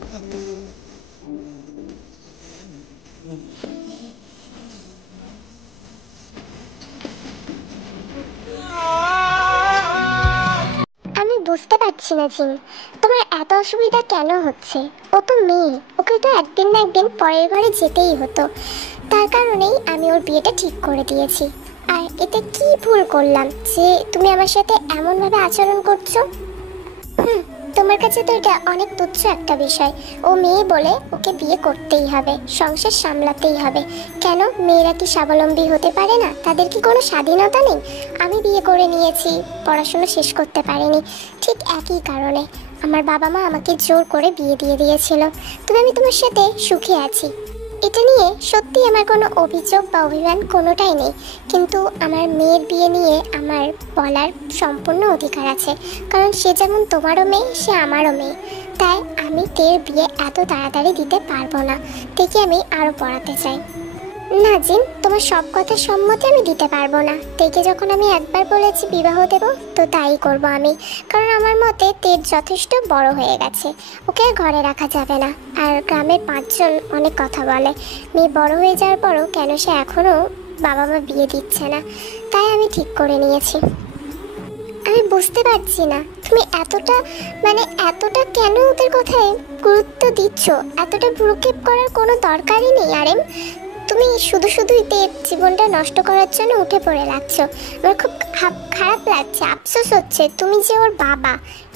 আমি বুঝতে পারছি না জিন, তোমার এত অসুবিধা কেন হচ্ছে? ও তো মেয়ে, ওকে তো একদিন না একদিন পরের ঘরে যেতেই হতো। তার কারণেই আমি ওর বিয়েটা ঠিক করে দিয়েছি। আর এতে কি ভুল করলাম যে তুমি আমার সাথে এমনভাবে আচরণ করছো? হুম, তোমার কাছে তো এটা অনেক তুচ্ছ একটা বিষয়। ও মেয়ে বলে ওকে বিয়ে করতেই হবে, সংসার সামলাতেই হবে। কেন, মেয়েরা কি স্বাবলম্বী হতে পারে না? তাদের কি কোনো স্বাধীনতা নেই? আমি বিয়ে করে নিয়েছি, পড়াশোনা শেষ করতে পারিনি, ঠিক একই কারণে আমার বাবা মা আমাকে জোর করে বিয়ে দিয়ে দিয়েছিল। তবে আমি তোমার সাথে সুখী আছি। এটা নিয়ে সত্যি আমার কোনো অভিযোগ বা অভিমান কোনোটাই নেই, কিন্তু আমার মেয়ের বিয়ে নিয়ে আমার বলার সম্পূর্ণ অধিকার আছে। কারণ সে যেমন তোমারও মেয়ে, সে আমারও মেয়ে। তাই আমি তের বিয়ে এত তাড়াতাড়ি দিতে পারবো না। তেকে আমি আরও পড়াতে চাই। না জিন, তোমার সব কথার সম্মতি আমি দিতে পারবো না। তেকে যখন আমি একবার বলেছি বিবাহ দেব, তো তাই করব আমি। কারণ আমার মতে তের যথেষ্ট বড় হয়ে গেছে, ওকে আর ঘরে রাখা যাবে না। আর গ্রামের 5জন অনেক কথা বলে, মেয়ে বড় হয়ে যাওয়ার পরও কেন সে এখনও বাবা মা বিয়ে দিচ্ছে না। তাই আমি ঠিক করে নিয়েছি। আমি বুঝতে পারছি না তুমি এতটা কেন ওদের কথায় গুরুত্ব দিচ্ছ। এতটা ভ্রুক্ষেপ করার কোনো দরকারই নেই আরেম। তুমি শুধুই জীবনটা নষ্ট করার জন্য উঠে পড়ে লাগছো। আমার খুব খারাপ লাগছে, আফসোস হচ্ছে তুমি যে ওর বাবা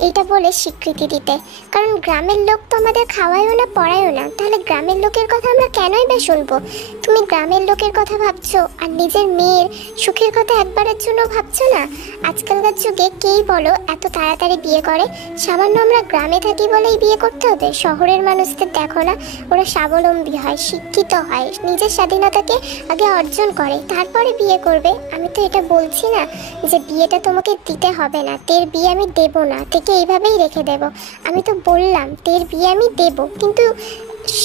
এটা বলে স্বীকৃতি দিতে। কারণ গ্রামের লোক তো আমাদের খাওয়ায়ও না পড়ায়ও না, তাহলে গ্রামের লোকের কথা আমরা কেনই বা শুনবো? তুমি গ্রামের লোকের কথা ভাবছো আর নিজের মেয়ের সুখের কথা একবারের জন্য ভাবছো না। আজকালকার যুগে কেই বলো এত তাড়াতাড়ি বিয়ে করে? সামান্য আমরা গ্রামে থাকি বলেই বিয়ে করতে হবে? শহরের মানুষদের দেখো না, ওরা স্বাবলম্বী হয়, শিক্ষিত হয়, নিজের স্বাধীনতাকে আগে অর্জন করে, তারপরে বিয়ে করবে। আমি তো এটা বলছি না যে বিয়েটা তোমাকে দিতে হবে না, তের বিয়ে আমি দেব না, থেকে এইভাবেই রেখে দেব। আমি তো বললাম তের বিয়ে আমি দেব, কিন্তু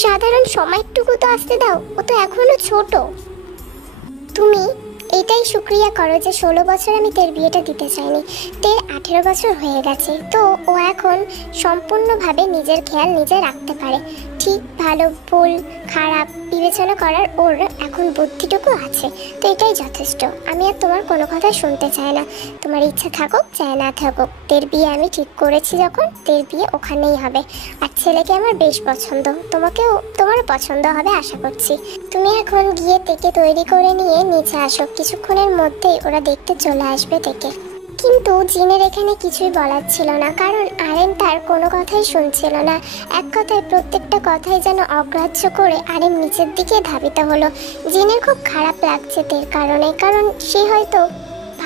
সাধারণ সময়টুকু তো আসতে দাও, ও তো এখনো ছোট। তুমি এটাই শুক্রিয়া করো যে 16 বছর আমি তের বিয়েটা দিতে চাইনি। তের 18 বছর হয়ে গেছে, তো ও এখন সম্পূর্ণভাবে নিজের খেয়াল নিজে রাখতে পারে। ঠিক ভালো ভুল খারাপ বিবেচনা করার ওর এখন বুদ্ধিটুকু আছে, তো এটাই যথেষ্ট। আমি আর তোমার কোনো কথা শুনতে চাই না। তোমার ইচ্ছা থাকুক চাই না থাকুক, তের বিয়ে আমি ঠিক করেছি যখন, তের বিয়ে ওখানেই হবে। আর ছেলেকে আমার বেশ পছন্দ, তোমারও পছন্দ হবে আশা করছি। তুমি এখন গিয়ে তেকে তৈরি করে নিয়ে নিচে আসো, কিছুক্ষণের মধ্যেই ওরা দেখতে চলে আসবে তেকে। কিন্তু জিনের এখানে কিছুই বলার ছিল না, কারণ আরেম তার কোনো কথাই শুনছিল না। এক কথায় প্রত্যেকটা কথাই যেন অগ্রাহ্য করে আরেম নিচের দিকে ধাবিত হলো। জিনের খুব খারাপ লাগছে তের কারণে, কারণ সে হয়তো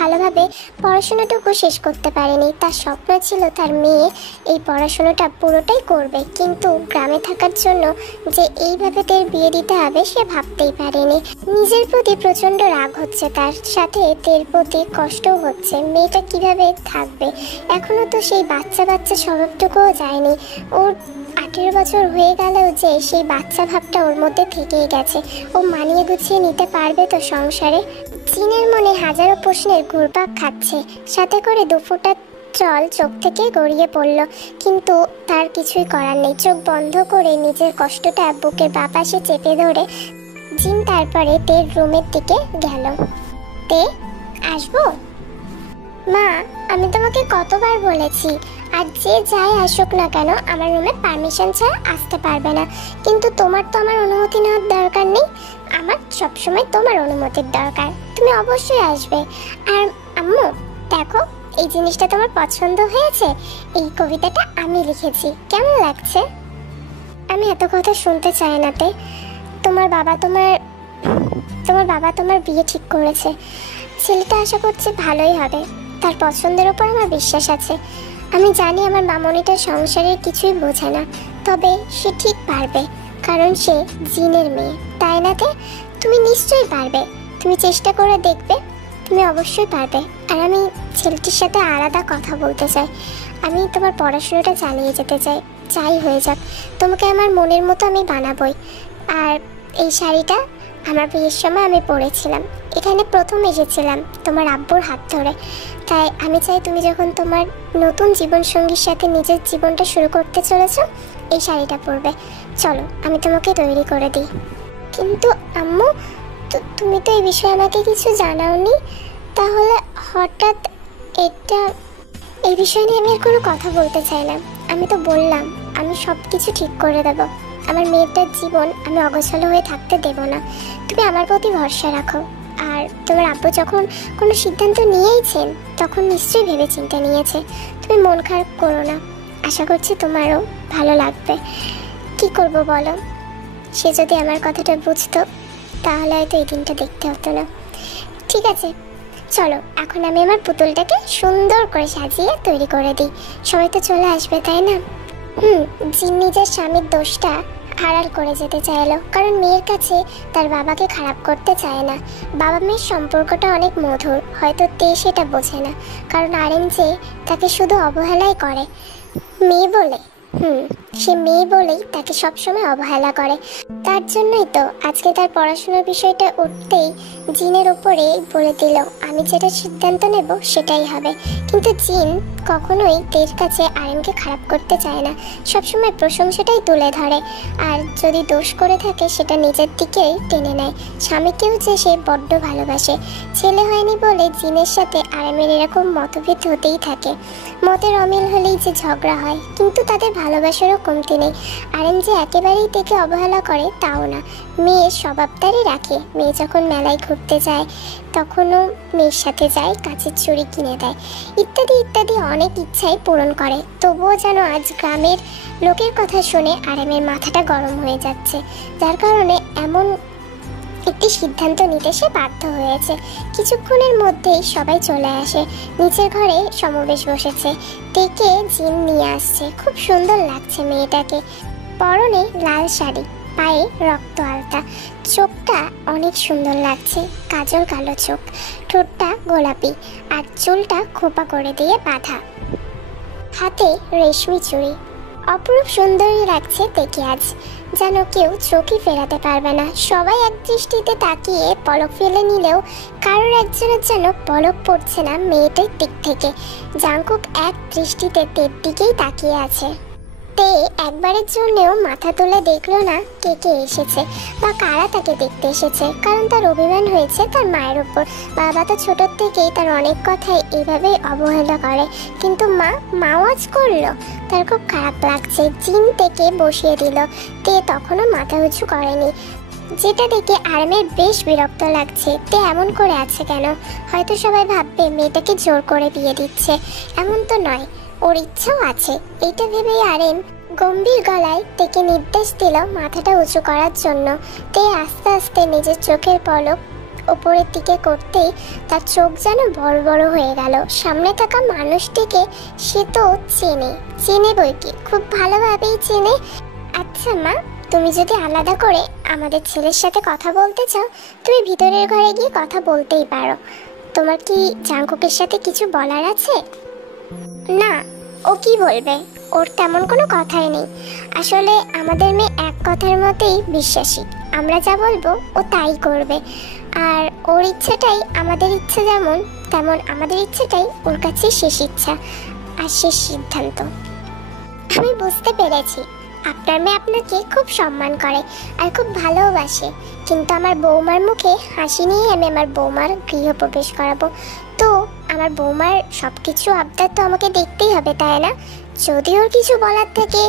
ভালোভাবে পড়াশোনাটুকু শেষ করতে পারেনি। তার স্বপ্ন ছিল তার মেয়ে এই পড়াশোনাটা পুরোটাই করবে, কিন্তু গ্রামে থাকার জন্য যে এইভাবে তের বিয়ে দিতে হবে সে ভাবতেই পারেনি। নিজের প্রতি প্রচণ্ড রাগ হচ্ছে, তার সাথে তের প্রতি কষ্টও হচ্ছে। মেয়েটা কিভাবে থাকবে? এখনো তো সেই বাচ্চা স্বভাবটুকুও যায়নি। ওর 18 বছর হয়ে গেলেও যে সেই বাচ্চা ভাবটা ওর মধ্যে থেকেই গেছে। ও মানিয়ে গুছিয়ে নিতে পারবে তো সংসারে? জিনের মনে হাজারো প্রশ্নের ঘুরপাক খাচ্ছে, সাথে করে 2 ফোঁটা জল চোখ থেকে গড়িয়ে পড়ল। কিন্তু তার কিছুই করার নেই। চোখ বন্ধ করে নিজের কষ্টটা বুকের বাঁ পাশে চেপে ধরে জিন তারপরে তের রুমের দিকে গেল। তে, আসবো? মা, আমি তোমাকে কতবার বলেছি আর যে যাই আসুক না কেন আমার রুমে পারমিশন ছাড়া আসতে পারবে না। কিন্তু তোমার তো আমার অনুমতি নেওয়ার দরকার নেই, আমার সবসময় তোমার অনুমতির দরকার। তুমি অবশ্যই আসবে। আর আম্মু দেখো, এই জিনিসটা তোমার পছন্দ হয়েছে? এই কবিতাটা আমি লিখেছি, কেমন লাগছে? আমি এত কথা শুনতে চাই না তে। তোমার বাবা তোমার বিয়ে ঠিক করেছে। ছেলেটা আশা করছি ভালোই হবে, তার পছন্দের ওপর আমার বিশ্বাস আছে। আমি জানি আমার মামনিটা সংসারের কিছুই বোঝে না, তবে সে ঠিক পারবে, কারণ সে জিনের মেয়ে, তাই না তে? তুমি নিশ্চয়ই পারবে, তুমি চেষ্টা করে দেখবে, তুমি অবশ্যই পারবে। আর আমি ছেলেটির সাথে আলাদা কথা বলতে চাই। আমি তোমার পড়াশোনাটা চালিয়ে যেতে চাই, যাই হয়ে যাক। তোমাকে আমার মনের মতো আমি বানাবই। আর এই শাড়িটা আমার বিয়ের সময় আমি পরেছিলাম, এখানে প্রথম এসেছিলাম তোমার আব্বুর হাত ধরে। তাই আমি চাই তুমি যখন তোমার নতুন জীবনসঙ্গীর সাথে নিজের জীবনটা শুরু করতে চলেছো, এই শাড়িটা পরবে, চলো আমি তোমাকে তৈরি করে দিই। কিন্তু আম্মু, তুমি তো এই বিষয়ে আমাকে কিছু জানাওনি, তাহলে হঠাৎ এটা? এই বিষয় নিয়ে আমি আর কোনো কথা বলতে চাই না। আমি তো বললাম আমি সব কিছু ঠিক করে দেব। আমার মেয়েটার জীবন আমি অগোছালো হয়ে থাকতে দেব না। তুমি আমার প্রতি ভরসা রাখো। আর তোমার আব্বু যখন কোনো সিদ্ধান্ত নিয়েইছেন তখন নিশ্চয়ই ভেবে চিন্তে নিয়েছে। তুমি মন খারাপ করো না, আশা করছি তোমারও ভালো লাগবে। কি করব বলো, সে যদি আমার কথাটা বুঝতো তাহলে হয়তো এই দিনটা দেখতে হতো না। ঠিক আছে, চলো এখন আমি আমার পুতুলটাকে সুন্দর করে সাজিয়ে তৈরি করে দিই। সবাই তো চলে আসবে, তাই না? জিন নিজের স্বামীর দোষটা আড়াল করে যেতে চাইলো, কারণ মেয়ের কাছে তার বাবাকে খারাপ করতে চায় না। বাবা মেয়ের সম্পর্কটা অনেক মধুর, হয়তো তে সেটা বোঝে না, কারণ আরএম যে তাকে শুধু অবহেলাই করে মেয়ে বলে। সে মেয়ে বলেই তাকে সবসময় অবহেলা করে। তার জন্যই তো আজকে তার পড়াশোনার বিষয়টা উঠতেই জিনের উপরে বলে দিল আমি যেটা সিদ্ধান্ত নেব সেটাই হবে। কিন্তু জিন কখনোই তের কাছে আরএমকে খারাপ করতে চায় না, সবসময় প্রশংসাটাই তুলে ধরে। আর যদি দোষ করে থাকে সেটা নিজের দিকেই টেনে নেয়। স্বামীকেও যে সে বড্ড ভালোবাসে। ছেলে হয়নি বলে জিনের সাথে আরএমের এরকম মতভেদ হতেই থাকে। মতের অমিল হলেই যে ঝগড়া হয়, কিন্তু তাদের ভালোবাসারও কমতি নেই। আরএম যে একেবারেই তেকে অবহেলা করে তাও না, মেয়ের স্বভাবটারই রাখে। মেয়ে যখন মেলায় ঘুরতে যায় তখনও মেয়ের সাথে যায়, কাচের চুড়ি কিনে দেয়, ইত্যাদি ইত্যাদি অনেক ইচ্ছাই পূরণ করে। তবুও যেন আজ গ্রামের লোকের কথা শুনে আরএমের মাথাটা গরম হয়ে যাচ্ছে, যার কারণে এমন একটি সিদ্ধান্ত নিতে সে বাধ্য হয়েছে। কিছুক্ষণের মধ্যেই সবাই চলে আসে, নিচের ঘরে সমাবেশ বসেছে। তেকে জিন নিয়ে আসছে, খুব সুন্দর লাগছে মেয়েটাকে। পরনে লাল শাড়ি, পায়ে রক্ত আলতা, চোখটা অনেক সুন্দর লাগছে, কাজল কালো চোখ, ঠোঁটটা গোলাপি, আর চুলটা খোপা করে দিয়ে বাঁধা, হাতে রেশমি চুড়ি। অপরূপ সুন্দরী লাগছে তেকে আজ, যেন কেউ চোখই ফেরাতে পারবে না। সবাই এক দৃষ্টিতে তাকিয়ে পলক ফেলে নিলেও কারোর একজনের যেন পলক পড়ছে না মেয়েটার দিক থেকে। জাংকুক এক দৃষ্টিতে তের দিকেই তাকিয়ে আছে। তে একবারের জন্যও মাথা তুলে দেখলো না কে কে এসেছে বা কারা তাকে দেখতে এসেছে, কারণ তার অভিমান হয়েছে তার মায়ের উপর। বাবা তো ছোটোর থেকেই তার অনেক কথাই এইভাবেই অবহেলা করে, কিন্তু মাও আজ করলো। তার খুব খারাপ লাগছে। জিন থেকে বসিয়ে দিল, তে তখনও মাথা উঁচু করেনি, যেটা দেখে আরএমের বেশ বিরক্ত লাগছে। তে এমন করে আছে কেন? হয়তো সবাই ভাববে মেয়েটাকে জোর করে বিয়ে দিচ্ছে, এমন তো নয়, ওর ইচ্ছাও আছে। এইটা ভেবেই আরএম গম্ভীর গলায় তেকে নির্দেশ দিল মাথাটা উঁচু করার জন্য। তে আস্তে আস্তে নিজের চোখের পলক ওপরের দিকে করতেই তার চোখ যেন বড় বড় হয়ে গেল। সামনে থাকা মানুষটিকে সে তো চেনে বই কি, খুব ভালোভাবেই চেনে। আচ্ছা মা, তুমি যদি আলাদা করে আমাদের ছেলের সাথে কথা বলতে চাও, তুমি ভিতরের ঘরে গিয়ে কথা বলতেই পারো। তোমার কি জাংকুকের সাথে কিছু বলার আছে? না, ও কি বলবে? ওর তেমন কোনো কথাই নেই। আসলে আমাদের মেয়ে এক কথার মতেই বিশ্বাসী, আমরা যা বলবো ও তাই করবে। আর ওর ইচ্ছাটাই আমাদের ইচ্ছা, যেমন তেমন আমাদের ইচ্ছাটাই ওর কাছে শেষ ইচ্ছা আর শেষ সিদ্ধান্ত। আমি বুঝতে পেরেছি আপনার মেয়ে আপনাকে খুব সম্মান করে আর খুব ভালোবাসে, কিন্তু আমার বৌমার মুখে হাসি নিয়ে আমি আমার বৌমার গৃহপ্রবেশ করাবো। তো আমার বৌমার সব কিছু আবদার তো আমাকে দেখতেই হবে, তাই না? যদি ওর কিছু বলার থাকে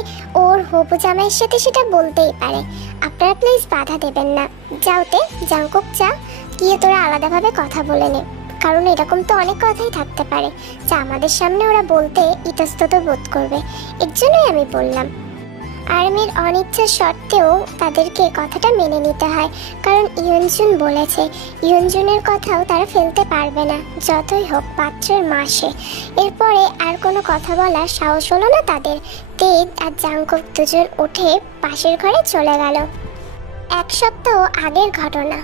ওর হবু জামাইয়ের সাথে সেটা বলতেই পারে। আপনারা প্লিজ বাধা দেবেন না। যাওতে জাংকুক, যা গিয়ে তোরা আলাদাভাবে কথা বলে নে, কারণ এরকম তো অনেক কথাই থাকতে পারে যা আমাদের সামনে ওরা বলতে ইতস্তত বোধ করবে। এর জন্যই আমি বললাম। আরএমের অনিচ্ছা সত্ত্বেও তাদেরকে কথাটা মেনে নিতে হয়, কারণ ইয়নজুন বলেছে। ইয়নজুনের কথাও তারা ফেলতে পারবে না, যতই হোক পাত্রের মাসে। এরপরে আর কোনো কথা বলার সাহস হলো না তাদের। তেদ আর জাংকুক দুজন উঠে পাশের ঘরে চলে গেল। এক সপ্তাহ আগের ঘটনা।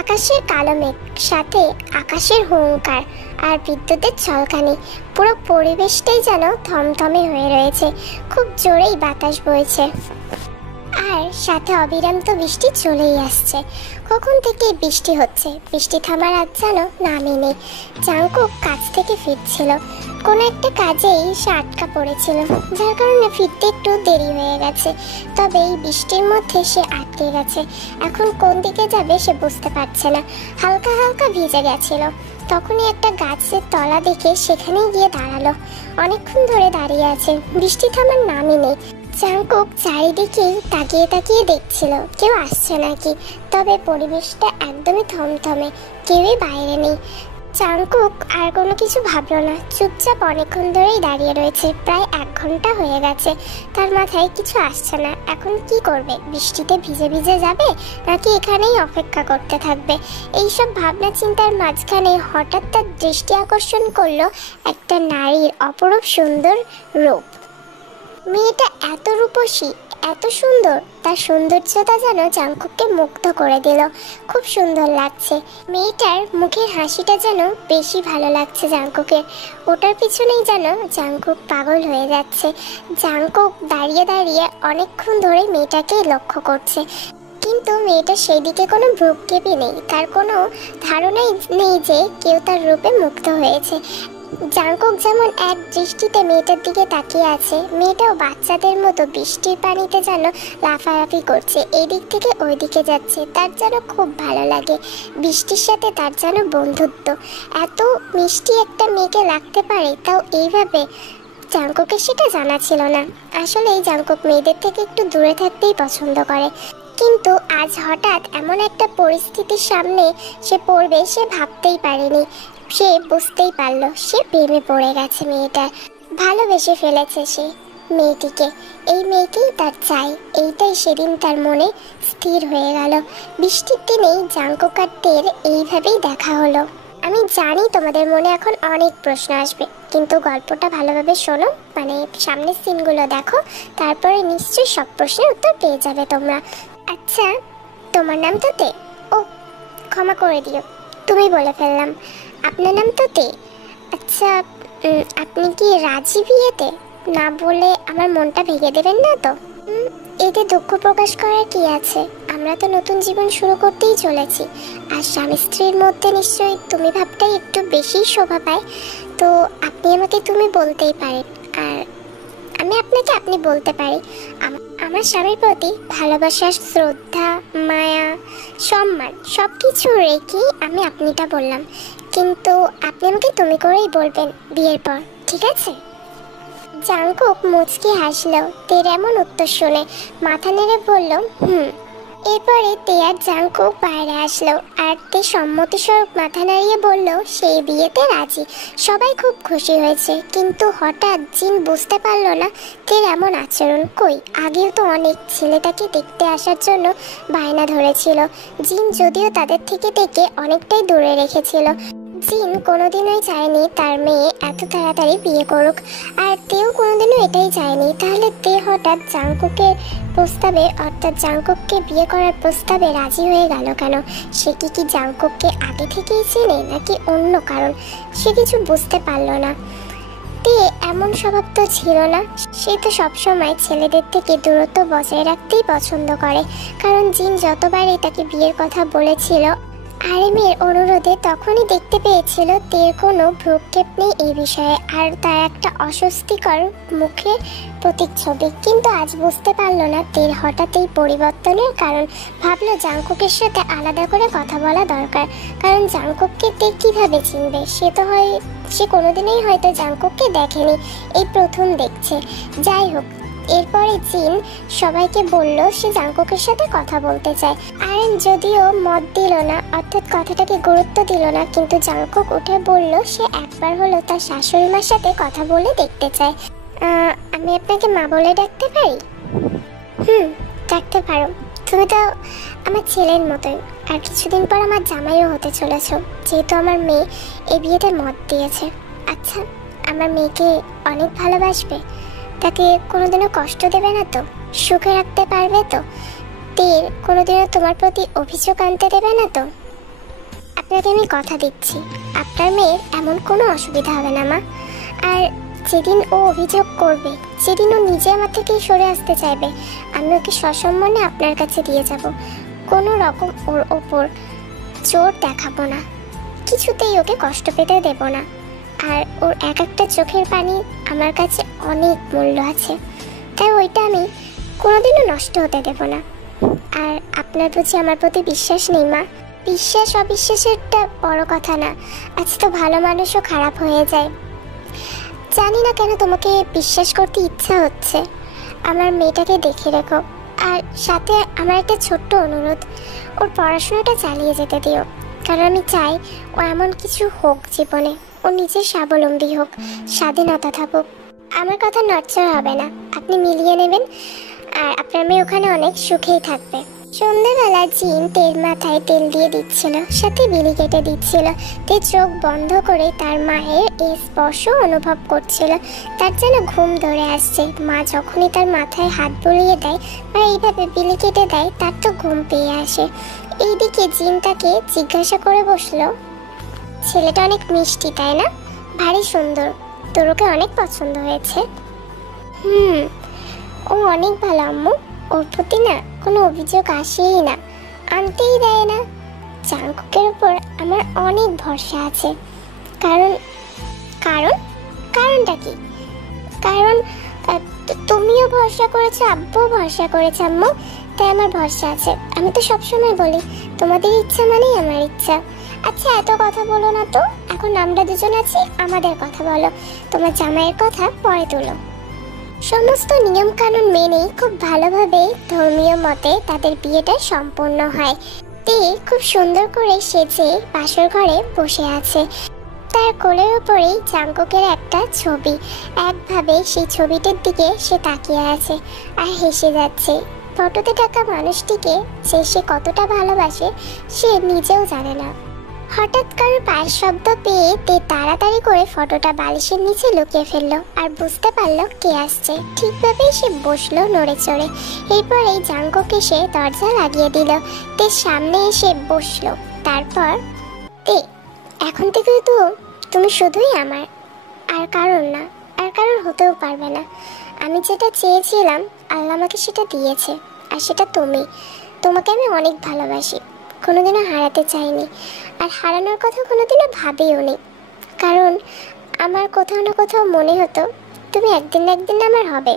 আকাশের কালো মেঘ, সাথে আকাশের হুঙ্কার আর বিদ্যুতের ঝলকানি, পুরো পরিবেশটাই যেন থমথমে হয়ে রয়েছে। খুব জোরেই বাতাস বইছে। আর সাথে অবিরাম তো বৃষ্টি চলেই আসছে। কখন থেকে বৃষ্টি হচ্ছে, বৃষ্টি থামার আজ যেন নামই নেই। জাংকুক কাজ থেকে ফিরছিল, কোনো একটা কাজেই সে আটকা পড়েছিল, যার কারণে ফিরতে একটু দেরি হয়ে গেছে। তবে এই বৃষ্টির মধ্যে সে আটকে গেছে, এখন কোন দিকে যাবে সে বুঝতে পারছে না। হালকা হালকা ভিজে গেছিল, তখনই একটা গাছের তলা দেখে সেখানেই গিয়ে দাঁড়ালো। অনেকক্ষণ ধরে দাঁড়িয়ে আছে, বৃষ্টি থামার নামই নেই। জাংকুক চারিদিকেই তাকিয়ে তাকিয়ে দেখছিল কেউ আসছে নাকি, তবে পরিবেশটা একদমই থমথমে, কেউই বাইরে নেই। জাংকুক আর কোনো কিছু ভাবলো না, চুপচাপ অনেকক্ষণ ধরেই দাঁড়িয়ে রয়েছে, প্রায় 1 ঘন্টা হয়ে গেছে। তার মাথায় কিছু আসছে না, এখন কি করবে? বৃষ্টিতে ভিজে ভিজে যাবে নাকি এখানেই অপেক্ষা করতে থাকবে? এইসব ভাবনা চিন্তার মাঝখানে হঠাৎ তার দৃষ্টি আকর্ষণ করলো একটা নারীর অপরূপ সুন্দর রূপ। মেয়েটা এত রূপসী, এত সুন্দর, তার সৌন্দর্যতা যেন জাংকুককে মুগ্ধ করে দিল। খুব সুন্দর লাগছে মেয়েটার মুখের হাসিটা, যেন বেশি ভালো লাগছে জাংকুকের। ওটার পিছনেই যেন জাংকুক পাগল হয়ে যাচ্ছে। জাংকুক দাঁড়িয়ে দাঁড়িয়ে অনেকক্ষণ ধরে মেয়েটাকে লক্ষ্য করছে, কিন্তু মেয়েটা সেই দিকে কোনো ভ্রুক্ষেপই নেই, তার কোনো ধারণাই নেই যে কেউ তার রূপে মুগ্ধ হয়েছে। জাংকুক যেমন এক দৃষ্টিতে মেয়েটার দিকে তাকিয়ে আছে, মেয়েটাও বাচ্চাদের মতো বৃষ্টির পানিতে যেন লাফালাফি করছে, এই দিক থেকে ওই দিকে যাচ্ছে। তার যেন খুব ভালো লাগে, বৃষ্টির সাথে তার যেন বন্ধুত্ব। এত মিষ্টি একটা মেয়েকে লাগতে পারে, তাও এইভাবে। জাংকুকের সেটা জানা ছিল না। আসলে এই জাংকুক মেয়েদের থেকে একটু দূরে থাকতেই পছন্দ করে, কিন্তু আজ হঠাৎ এমন একটা পরিস্থিতির সামনে সে পড়বে সে ভাবতেই পারেনি। সে বুঝতেই পারলো সে প্রেমে পড়ে গেছে, মেয়েটা ভালোবেসে ফেলেছে সে মেয়েটিকে। এই মেয়েকেই তার চাই, এইটাই সেদিন তার মনে স্থির হয়ে গেল। বৃষ্টির দিনেই জাংকুক আর তের এইভাবেই দেখা হলো। আমি জানি তোমাদের মনে এখন অনেক প্রশ্ন আসবে, কিন্তু গল্পটা ভালোভাবে শোনো, মানে সামনের সিনগুলো দেখো, তারপরে নিশ্চয়ই সব প্রশ্নের উত্তর পেয়ে যাবে তোমরা। আচ্ছা, তোমার নাম তো তে? ও, ক্ষমা করে দিও, তুমি বলে ফেললাম। আপনার নাম তো তে? আচ্ছা, আপনি কি রাজি বিয়েতে? না বলে আমার মনটা ভেঙে দেবেন না তো? এতে দুঃখ প্রকাশ করার কি আছে? আমরা তো নতুন জীবন শুরু করতেই চলেছি, আর স্বামী স্ত্রীর মধ্যে নিশ্চয়ই তুমি ভাবটাই একটু বেশি শোভা পায়। তো আপনি আমাকে তুমি বলতেই পারেন, আর আমি আপনাকে আপনি বলতে পারি। আমার স্বামীর প্রতি ভালোবাসা, শ্রদ্ধা, মায়া, সম্মান সব কিছু রেখেই আমি আপনিটা বললাম, কিন্তু আপনি আমাকে তুমি করেই বলবেন বিয়ের পর, ঠিক আছে? জাংকুক মুচকি হাসলো তের এমন উত্তর শুনে, মাথা নেড়ে বলল হুম। এরপরে তে আর জাংকুক বাইরে আসলো, আর তে সম্মতিস্বরূপ মাথা নাড়িয়ে বলল সেই বিয়েতে রাজি। সবাই খুব খুশি হয়েছে, কিন্তু হঠাৎ জিন বুঝতে পারলো না তের এমন আচরণ। কই, আগেও তো অনেক ছেলেটাকে দেখতে আসার জন্য বায়না ধরেছিল। জিন যদিও তাদের থেকে থেকে অনেকটাই দূরে রেখেছিল। জিন কোনোদিনই চায়নি তার মেয়ে এত তাড়াতাড়ি বিয়ে করুক, আর তেও কোনোদিনও এটাই চায়নি। তাহলে তে হঠাৎ জাংকুকের প্রস্তাবে, অর্থাৎ জাংকুককে বিয়ে করার প্রস্তাবে রাজি হয়ে গেল কেন? সে কি জাংকুককে আগে থেকেই চেনে, নাকি অন্য কারণ? সে কিছু বুঝতে পারলো না। তে এমন স্বভাব তো ছিল না, সে তো সবসময় ছেলেদের থেকে দূরত্ব বজায় রাখতেই পছন্দ করে, কারণ জিন যতবারই তাকে বিয়ের কথা বলেছিল আরিমের অনুরোধে তখনই দেখতে পেয়েছিল তের কোনো ভ্রুক্ষেপ নেই এই বিষয়ে, আর তার একটা অস্বস্তিকর মুখের প্রতিচ্ছবি। কিন্তু আজ বুঝতে পারলো না তের হঠাৎ এই পরিবর্তনের কারণ। ভাবলো জাংকুকের সাথে আলাদা করে কথা বলা দরকার, কারণ জাংকুককে তে কিভাবে চিনবে? সে কোনোদিনই হয়তো জাংকুককে দেখেনি, এই প্রথম দেখছে। যাই হোক, এরপরে জিন সবাইকে বলল সে জাংকুকের সাথে কথা বলতে চায়। আরেন যদিও মত দিল না, অর্থাৎ কথাটাকে গুরুত্ব দিল না, কিন্তু জাংকুক উঠে বলল সে একবার হলো তার শাশুড়ি মার সাথে কথা বলে দেখতে চায়। আমি আপনাকে মা বলে ডাকতে পারি? ডাকতে পারো, তুমি তো আমার ছেলের মতোই, আর কিছুদিন পর আমার জামাইও হতে চলেছ, যেহেতু আমার মেয়ে এই বিয়েতে মত দিয়েছে। আচ্ছা, আমার মেয়েকে অনেক ভালোবাসবে? তাকে কোনোদিনও কষ্ট দেবে না তো? সুখে রাখতে পারবে তো? তের কোনোদিনও তোমার প্রতি অভিযোগ আনতে দেবে না তো? আপনাকে আমি কথা দিচ্ছি, আপনার মেয়ের এমন কোনো অসুবিধা হবে না মা। আর যেদিন ও অভিযোগ করবে, যেদিন ও নিজে আমার থেকে সরে আসতে চাইবে, আমি ওকে সসম্মানে আপনার কাছে দিয়ে যাব। কোনো রকম ওর ওপর জোর দেখাবো না, কিছুতেই ওকে কষ্ট পেতে দেব না। আর ওর এক একটা চোখের পানি আমার কাছে অনেক মূল্য আছে, তাই ওইটা আমি কোনোদিনও নষ্ট হতে দেব না। আর আপনার বুঝি আমার প্রতি বিশ্বাস নেই মা? বিশ্বাস অবিশ্বাসেরটা বড় কথা না, আজ তো ভালো মানুষও খারাপ হয়ে যায়। জানি না কেন তোমাকে বিশ্বাস করতে ইচ্ছা হচ্ছে। আমার মেয়েটাকে দেখে রেখো। আর সাথে আমার একটা ছোট্ট অনুরোধ, ওর পড়াশোনাটা চালিয়ে যেতে দিও। কারণ আমি চাই ও এমন কিছু হোক জীবনে, ও নিজের স্বাবলম্বী হোক, স্বাধীনতা থাকুক। আমার কথা নড়চড় হবে না, আপনি মিলিয়ে নেবেন। আর আপনার মেয়ে ওখানে অনেক সুখেই থাকবে। সন্ধ্যাবেলা জিন তেল মাথায় তেল দিয়ে দিচ্ছিল, সাথে বিলি কেটে দিচ্ছিল। তে চোখ বন্ধ করে তার মায়ের এই স্পর্শ অনুভব করছিল। তার যেন ঘুম ধরে আসছে। মা যখনই তার মাথায় হাত বুলিয়ে দেয় বা এইভাবে বিলি কেটে দেয়, তার তো ঘুম পেয়ে আসে। এইদিকে জিন তাকে জিজ্ঞাসা করে বসলো, ছেলেটা অনেক মিষ্টি তাই না? ভারী সুন্দর, তোর ওকে অনেক পছন্দ হয়েছে। ও অনেক ভালো আম্মু, ওর প্রতি না কোনো অভিযোগ আসেই না, আনতেই দেয় না। জাঙ্কুকের উপর আমার অনেক ভরসা আছে। কারণ কারণ কারণটা কি? কারণ তুমিও ভরসা করেছো, আব্বুও ভরসা করেছে আম্মু, তাই আমার ভরসা আছে। আমি তো সবসময় বলি তোমাদের ইচ্ছা মানেই আমার ইচ্ছা। আচ্ছা এত কথা বলো না তো, এখন আমরা দুজন আছি, আমাদের কথা বলো। তোমার জামাইয়ের কথা পরে তোলো। সমস্ত নিয়ম কানুন মেনেই খুব ভালোভাবে ধর্মীয় মতে তাদের বিয়েটা সম্পন্ন হয়। তে খুব সুন্দর করে সেজে বাসর ঘরে বসে আছে। তার কোলের ওপরেই জাঙ্কুকের একটা ছবি। একভাবে সেই ছবিটার দিকে সে তাকিয়ে আছে আর হেসে যাচ্ছে। ফটোতে থাকা মানুষটিকে যে সে কতটা ভালোবাসে সে নিজেও জানে না। হঠাৎ কারোর পায়ের শব্দ পেয়ে তে তাড়াতাড়ি করে ফটোটা বালিশের নিচে লুকিয়ে ফেললো আর বুঝতে পারলো কে আসছে। ঠিকভাবেই সে বসলো নড়ে চড়ে। এরপরেই জাঙ্কুক এসে দরজা লাগিয়ে দিল। তে সামনে এসে বসলো। তারপর, তে এখন থেকে তো তুমি শুধুই আমার, আর কারণ না, আর কারণ হতেও পারবে না। আমি যেটা চেয়েছিলাম আল্লাহ আমাকে সেটা দিয়েছে, আর সেটা তুমি। তোমাকে আমি অনেক ভালোবাসি, কোনোদিনও হারাতে চাইনি, আর হারানোর কথা কোনোদিনও ভাবিও নি। কারণ আমার কোথাও না কোথাও মনে হতো তুমি একদিন না একদিন আমার হবে,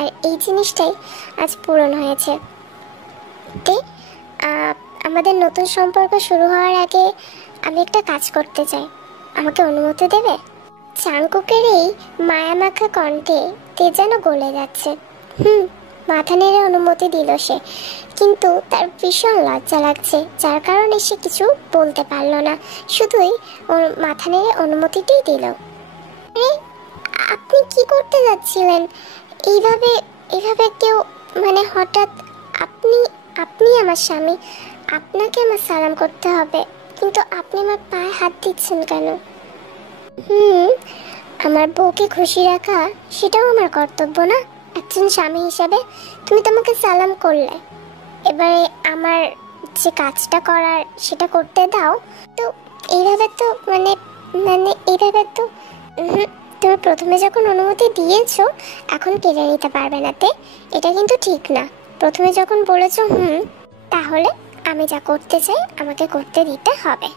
আর এই জিনিসটাই আজ পূরণ হয়েছে। তে আমাদের নতুন সম্পর্ক শুরু হওয়ার আগে আমি একটা কাজ করতে চাই, আমাকে অনুমতি দেবে? জাঙ্কুকের এই মায়ামাখা কণ্ঠে তে যেন গলে যাচ্ছে। মাথা নেড়ে অনুমতি দিল সে, কিন্তু তার ভীষণ লজ্জা লাগছে, যার কারণে সে কিছু বলতে পারল না। শুধুই ওর মাথা নেড়ে অনুমতিটাই দিল। আপনি কি করতে যাচ্ছিলেন এইভাবে? এইভাবে কেউ মানে হঠাৎ? আপনি আপনি আমার স্বামী, আপনাকে আমার সালাম করতে হবে, কিন্তু আপনি আমার পায়ে হাত দিচ্ছেন কেন? আমার বউকে খুশি রাখা সেটাও আমার কর্তব্য না একজন স্বামী হিসাবে? তুমি তোমাকে সালাম করলে, এবারে আমার যে কাজটা করার সেটা করতে দাও। তো এইভাবে তো মানে মানে এইভাবে তো তুমি প্রথমে যখন অনুমতি দিয়েছো এখন কেড়ে নিতে পারবে না। তে এটা কিন্তু ঠিক না। প্রথমে যখন বলেছো তাহলে আমি যা করতে চাই আমাকে করতে দিতে হবে।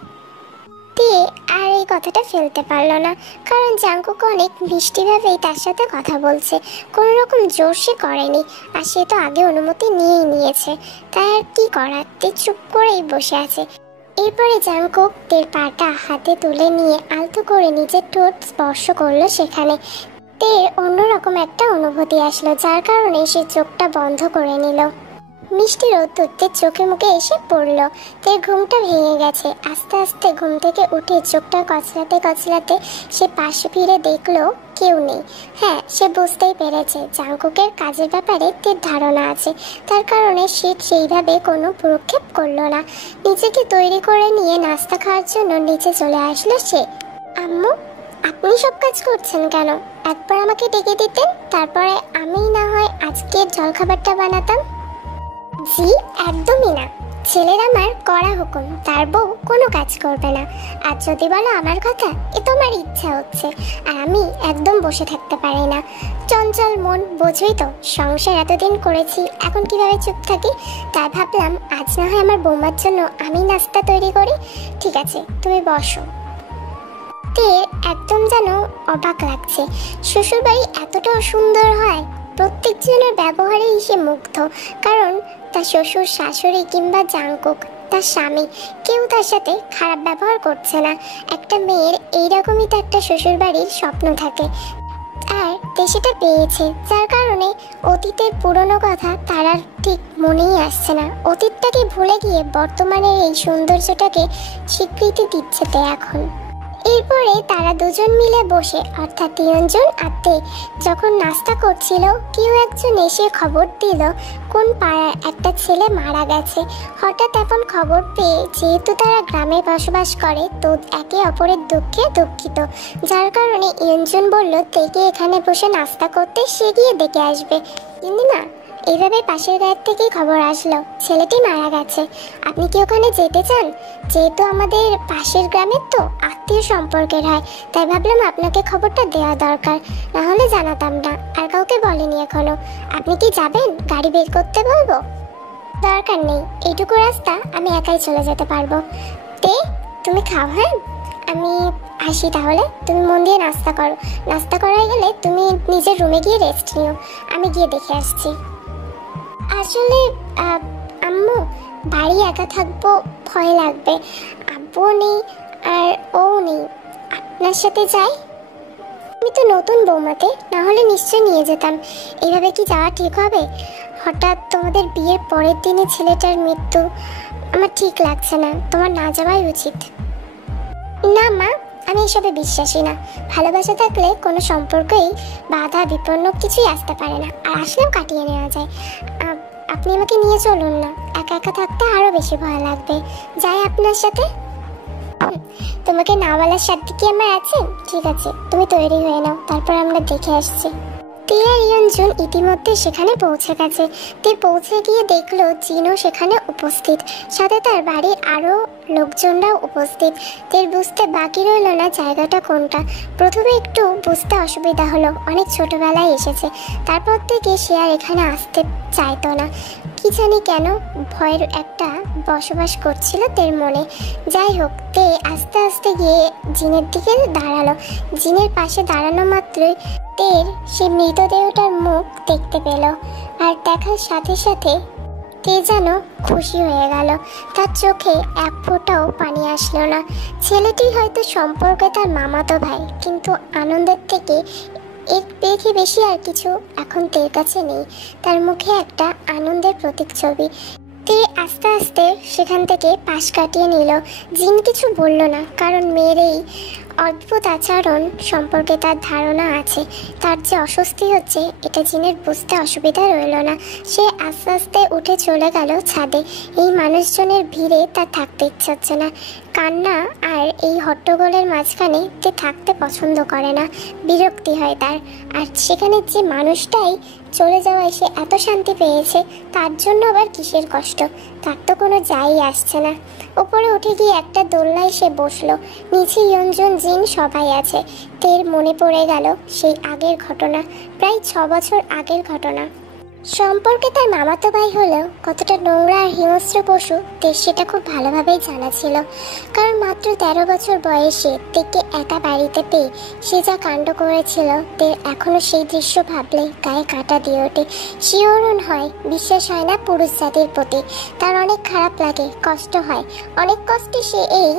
তে আর এই কথাটা ফেলতে পারলো না, কারণ জাঙ্কুক অনেক মিষ্টিভাবেই তার সাথে কথা বলছে, কোনো রকম জোর সে করেনি, আর সে তো আগে অনুমতি নিয়েই নিয়েছে। তাই আর কি করার, তে চুপ করেই বসে আছে। এরপরে জাঙ্কুক তের পাটা হাতে তুলে নিয়ে আলতো করে নিজের ঠোঁট স্পর্শ করলো সেখানে। তের অন্যরকম একটা অনুভূতি আসলো, যার কারণে সে চোখটা বন্ধ করে নিল। মিষ্টি রোদ্দুর তের চোখে মুখে এসে পড়লো। তের ঘুমটা ভেঙে গেছে। আস্তে আস্তে ঘুম থেকে উঠে চোখটা কচলাতে কচলাতে সে পাশে ফিরে দেখলো কেউ নেই। হ্যাঁ, সে বুঝতেই পেরেছে জাঙ্কুকের কাজের ব্যাপারে তের ধারণা আছে, তার কারণে সে সেইভাবে কোনো ভ্রুক্ষেপ করলো না। নিজেকে তৈরি করে নিয়ে নাস্তা খাওয়ার জন্য নিচে চলে আসলো সে। আম্মু, আপনি সব কাজ করছেন কেন? একবার আমাকে ডেকে দিতেন, তারপরে আমি না হয় আজকের জলখাবারটা বানাতাম। জি একদমই না, ছেলের আমার কড়া হুকুম, তার বউ কোনো কাজ করবে না। আর যদি বলো আমার কথা, এ তোমার ইচ্ছা হচ্ছে, আর আমি একদম বসে থাকতে পারি না। চঞ্চল মন, বোঝই তো, সংসার এতদিন করেছি, এখন কিভাবে চুপ থাকি। তাই ভাবলাম আজ না হয় আমার বৌমার জন্য আমি নাস্তা তৈরি করি। ঠিক আছে, তুমি বসো। একদম যেন অবাক লাগছে, শ্বশুরবাড়ি এতটাও সুন্দর হয়। প্রত্যেকজনের ব্যবহারেই সে মুগ্ধ, কারণ তার শ্বশুর শাশুড়ি কিংবা জাঙ্কুক তার স্বামী কেউ তার সাথে খারাপ ব্যবহার করছে না। একটা মেয়ের এইরকমই তো একটা শ্বশুরবাড়ির স্বপ্ন থাকে, আর সেটা পেয়েছে, যার কারণে অতীতের পুরনো কথা তার আর ঠিক মনেই আসছে না। অতীতটাকে ভুলে গিয়ে বর্তমানের এই সৌন্দর্যটাকে স্বীকৃতি দিচ্ছে তে এখন। এরপরে তারা দুজন মিলে বসে, অর্থাৎ তিনজন আত্মীয় যখন নাস্তা করছিল, কেউ একজন এসে খবর দিল কোন পাড়ার একটা ছেলে মারা গেছে। হঠাৎ এমন খবর পেয়ে যেহেতু তারা গ্রামে বসবাস করে, তো একে অপরের দুঃখে দুঃখিত, যার কারণে ইয়ঞ্জন বলল তেকে এখানে বসে নাস্তা করতে, সে গিয়ে দেখে আসবে। কিন্তু না, এইভাবে পাশের গায়ের থেকেই খবর আসলো ছেলেটি মারা গেছে। আপনি কি ওখানে যেতে চান? যেহেতু আমাদের পাশের গ্রামের তো আত্মীয় সম্পর্কের হয়, তাই ভাবলাম আপনাকে খবরটা দেওয়া দরকার, না হলে জানাতাম না। আর কাউকে বলেনি এখনো। আপনি কি যাবেন? গাড়ি বের করতে বলবো? দরকার নেই, এইটুকু রাস্তা আমি একাই চলে যেতে পারবো। তে তুমি খাও। হ্যাঁ, আমি আসি তাহলে। তুমি মন দিয়ে নাস্তা করো। নাস্তা করা গেলে তুমি নিজের রুমে গিয়ে রেস্ট নিও, আমি গিয়ে দেখে আসছি। আসলে আম্মু, বাড়ি একা থাকবো, ভয় লাগবে। আব্বুও নেই আর ও নেই, আপনার সাথে যাই। আমি তো নতুন বৌমাতে, না হলে নিশ্চয় নিয়ে যেতাম। এইভাবে কি যাওয়া ঠিক হবে? হঠাৎ তোমাদের বিয়ের পরের দিনে ছেলেটার মৃত্যু, আমার ঠিক লাগছে না। তোমার না যাওয়াই উচিত। না মা, আমি এসবে বিশ্বাসী না। ভালোবাসা থাকলে কোনো সম্পর্কেই বাধা বিপন্ন কিছুই আসতে পারে না, আর আসলেও কাটিয়ে নেওয়া যায়। আপনি আমাকে নিয়ে চলুন না, একা একা থাকতে আরো বেশি ভয় লাগবে। যাই আপনার সাথে। তোমাকে না বলার সাথে কি আমার আছে? ঠিক আছে, তুমি তৈরি হয়ে নাও, তারপর আমরা দেখে আসছি। তিয়া ইয়ঞ্জন ইতিমধ্যে সেখানে পৌঁছে গেছে। তে পৌঁছে গিয়ে দেখলো জিনও সেখানে উপস্থিত, সাথে তার বাড়ির আরও লোকজনরাও উপস্থিত। তের বুঝতে বাকি রইল না জায়গাটা কোনটা। প্রথমে একটু বুঝতে অসুবিধা হলো, অনেক ছোটবেলায় এসেছে, তারপর থেকে সে আর এখানে আসতে চাইতো না। কি জানি কেন ভয়ের একটা বসবাস করছিল তের মনে। যাই হোক, তে আস্তে আস্তে গিয়ে জিনের দিকে দাঁড়ালো। জিনের পাশে দাঁড়ানো মাত্রই তের সে মৃতদেহটার মুখ দেখতে পেল, আর দেখার সাথে সাথে তে যেন খুশি হয়ে গেল। তার চোখে এক ফোঁটাও পানি আসলো না। ছেলেটি হয়তো সম্পর্কে তার মামাতো ভাই, কিন্তু আনন্দের থেকে এর বেশি বেশি আর কিছু এখন তের কাছে নেই। তার মুখে একটা আনন্দের প্রতিচ্ছবি। তে আস্তে আস্তে সেখান থেকে পাশ কাটিয়ে নিল। জিন কিছু বলল না, কারণ মেয়ের এই অদ্ভুত আচরণ সম্পর্কে তার ধারণা আছে। তার যে অস্বস্তি হচ্ছে এটা জিনের বুঝতে অসুবিধা রইল না। সে আস্তে আস্তে উঠে চলে গেল ছাদে। এই মানুষজনের ভিড়ে তার থাকতে ইচ্ছে হচ্ছে না। কান্না আর এই হট্টগোলের মাঝখানে তে থাকতে পছন্দ করে না, বিরক্তি হয় তার। আর সেখানে যে মানুষটাই চলে যাওয়ায় সে এত শান্তি পেয়েছে, তার জন্য আবার কিসের কষ্ট, তার তো কোনো যাই আসছে না। উপরে উঠে গিয়ে একটা দোলনায় সে বসলো। নিচে ইয়ঞ্জন, জিন সবাই আছে। তের মনে পড়ে গেল সেই আগের ঘটনা, প্রায় 6 বছর আগের ঘটনা। সম্পর্কে তার মামাতো ভাই হলেও কতটা নোংরা আর হিংস্র পশু তের সেটা খুব ভালোভাবেই জানা ছিল, কারণ মাত্র 13 বছর বয়সে তেকে একা বাড়িতে পেয়ে সে যা কাণ্ড করেছিল, তের এখনো সেই দৃশ্য ভাবলে গায়ে কাঁটা দিয়ে ওঠে, শিহরণ হয়, বিশ্বাস হয় না পুরুষ জাতির প্রতি। তার অনেক খারাপ লাগে, কষ্ট হয়। অনেক কষ্টে সে এই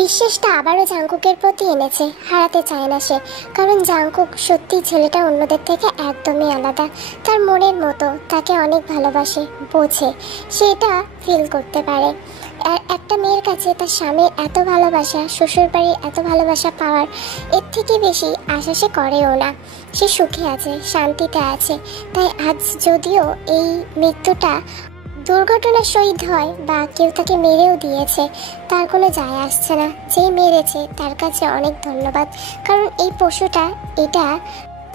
বিশ্বাসটা আবারও জাঙ্কুকের প্রতি এনেছে, হারাতে চায় না সে, কারণ জাঙ্কুক সত্যি ছেলেটা অন্যদের থেকে একদমই আলাদা। তার মনের মতো, তাকে অনেক ভালোবাসে, বোঝে, সেটা ফিল করতে পারে। আর একটা মেয়ের কাছে তার স্বামীর এত ভালোবাসা, শ্বশুরবাড়ির এত ভালোবাসা পাওয়ার এর থেকে বেশি আশা সে করেও না। সে সুখে আছে, শান্তিতে আছে। তাই আজ যদিও এই মৃত্যুটা দুর্ঘটনার সহিত হয় বা কেউ তাকে মেরেও দিয়েছে, তার কোনো যায় আসছে না। যে মেরেছে তার কাছে অনেক ধন্যবাদ, কারণ এই পশুটা এটা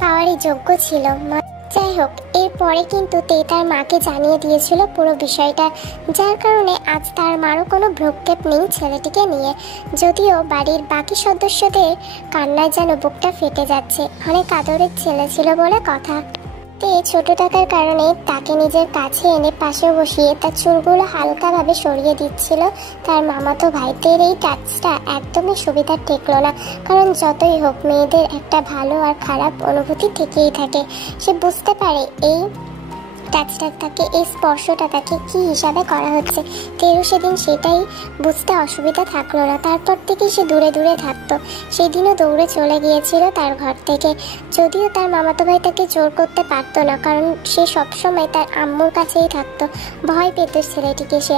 পাওয়ারই যোগ্য ছিল। যাই হোক, এরপরে কিন্তু তে তার মাকে জানিয়ে দিয়েছিল পুরো বিষয়টা, যার কারণে আজ তার মারও কোনো ভ্রুক্ষেপ নেই ছেলেটিকে নিয়ে। যদিও বাড়ির বাকি সদস্যদের কান্নায় যেন বুকটা ফেটে যাচ্ছে, অনেক আদরের ছেলে ছিল বলে কথা। তে ছোট থাকার কারণে তাকে নিজের কাছে এনে পাশে বসিয়ে তার চুলগুলো হালকাভাবে সরিয়ে দিচ্ছিল তার মামাতো ভাই। তের এই টাচটা একদমই সুবিধার ঠেকলো না, কারণ যতই হোক মেয়েদের একটা ভালো আর খারাপ অনুভূতি থেকেই থাকে। সে বুঝতে পারে এই টাচটা তাকে, এই স্পর্শটা তাকে কী হিসাবে করা হচ্ছে। তেরও সেদিন সেটাই বুঝতে অসুবিধা থাকলো না। তারপর থেকে সে দূরে দূরে থাকতো। সেদিনও দৌড়ে চলে গিয়েছিল তার ঘর থেকে। যদিও তার মামাতো ভাই তাকে জোর করতে পারতো না, কারণ সে সবসময় তার আম্মুর কাছেই থাকতো। ভয় পেত ছেলেটিকে সে।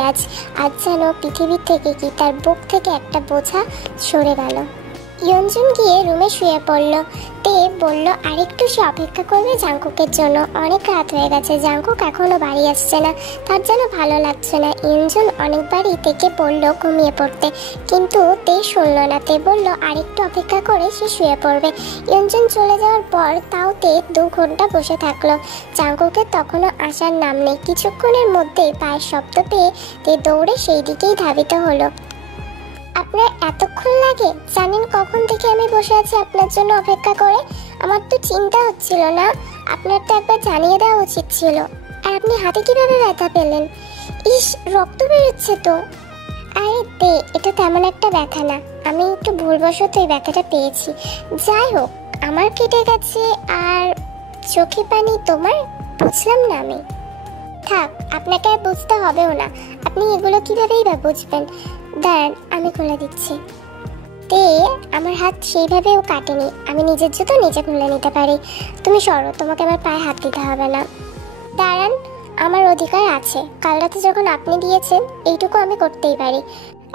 আজ যেন পৃথিবীর থেকে কি তার বুক থেকে একটা বোঝা সরে গেল। ইয়ঞ্জন গিয়ে রুমে শুয়ে পড়ল। তে বলল আরেকটু সে অপেক্ষা করবে জাংকুকের জন্য। অনেক রাত হয়ে গেছে, জাংকুক এখনো বাড়ি আসছে না, তার যেন ভালো লাগছে না। ইয়ঞ্জন অনেকবারই তেকে বলল ঘুমিয়ে পড়তে, কিন্তু তে শুনল না। তে বলল আরেকটু অপেক্ষা করে সে শুয়ে পড়বে। ইয়ঞ্জন চলে যাওয়ার পর তাও তে 2 ঘন্টা বসে থাকলো। জাংকুকের তখনও আসার নাম নেই। কিছুক্ষণের মধ্যেই পায়ের শব্দ পেয়ে তে দৌড়ে সেই দিকেই ধাবিত হলো। আপনার এতক্ষণ লাগে? জানেন কখন থেকে আমি বসে আছি আপনার জন্য অপেক্ষা করে? আমার তো চিন্তা হচ্ছিল না, আপনার তো একবার জানিয়ে দেওয়া উচিত ছিল। আর আপনি হাতে কিভাবে ব্যথা পেলেন? ইস, রক্ত বেরোচ্ছে তো। আরে তে, এটা তেমন একটা ব্যথা না, আমি একটু ভুলবশত এই ব্যথাটা পেয়েছি। যাই হোক, আমার কেটে গেছে আর চোখে পানি তোমার, বুঝলাম না আমি। থাক, আপনাকে আর বুঝতে হবেও না, আপনি এগুলো কিভাবেই বা বুঝবেন। দাঁড়ান, আমি খুলে দিচ্ছি। তে আমার হাত সেইভাবেও কাটেনি, আমি নিজের জুতো নিজে খুলে নিতে পারি। তুমি সরো, তোমাকে আমার পায়ে হাত দিতে হবে না। দাঁড়ান, আমার অধিকার আছে। কাল রাতে যখন আপনি দিয়েছেন, এইটুকু আমি করতেই পারি।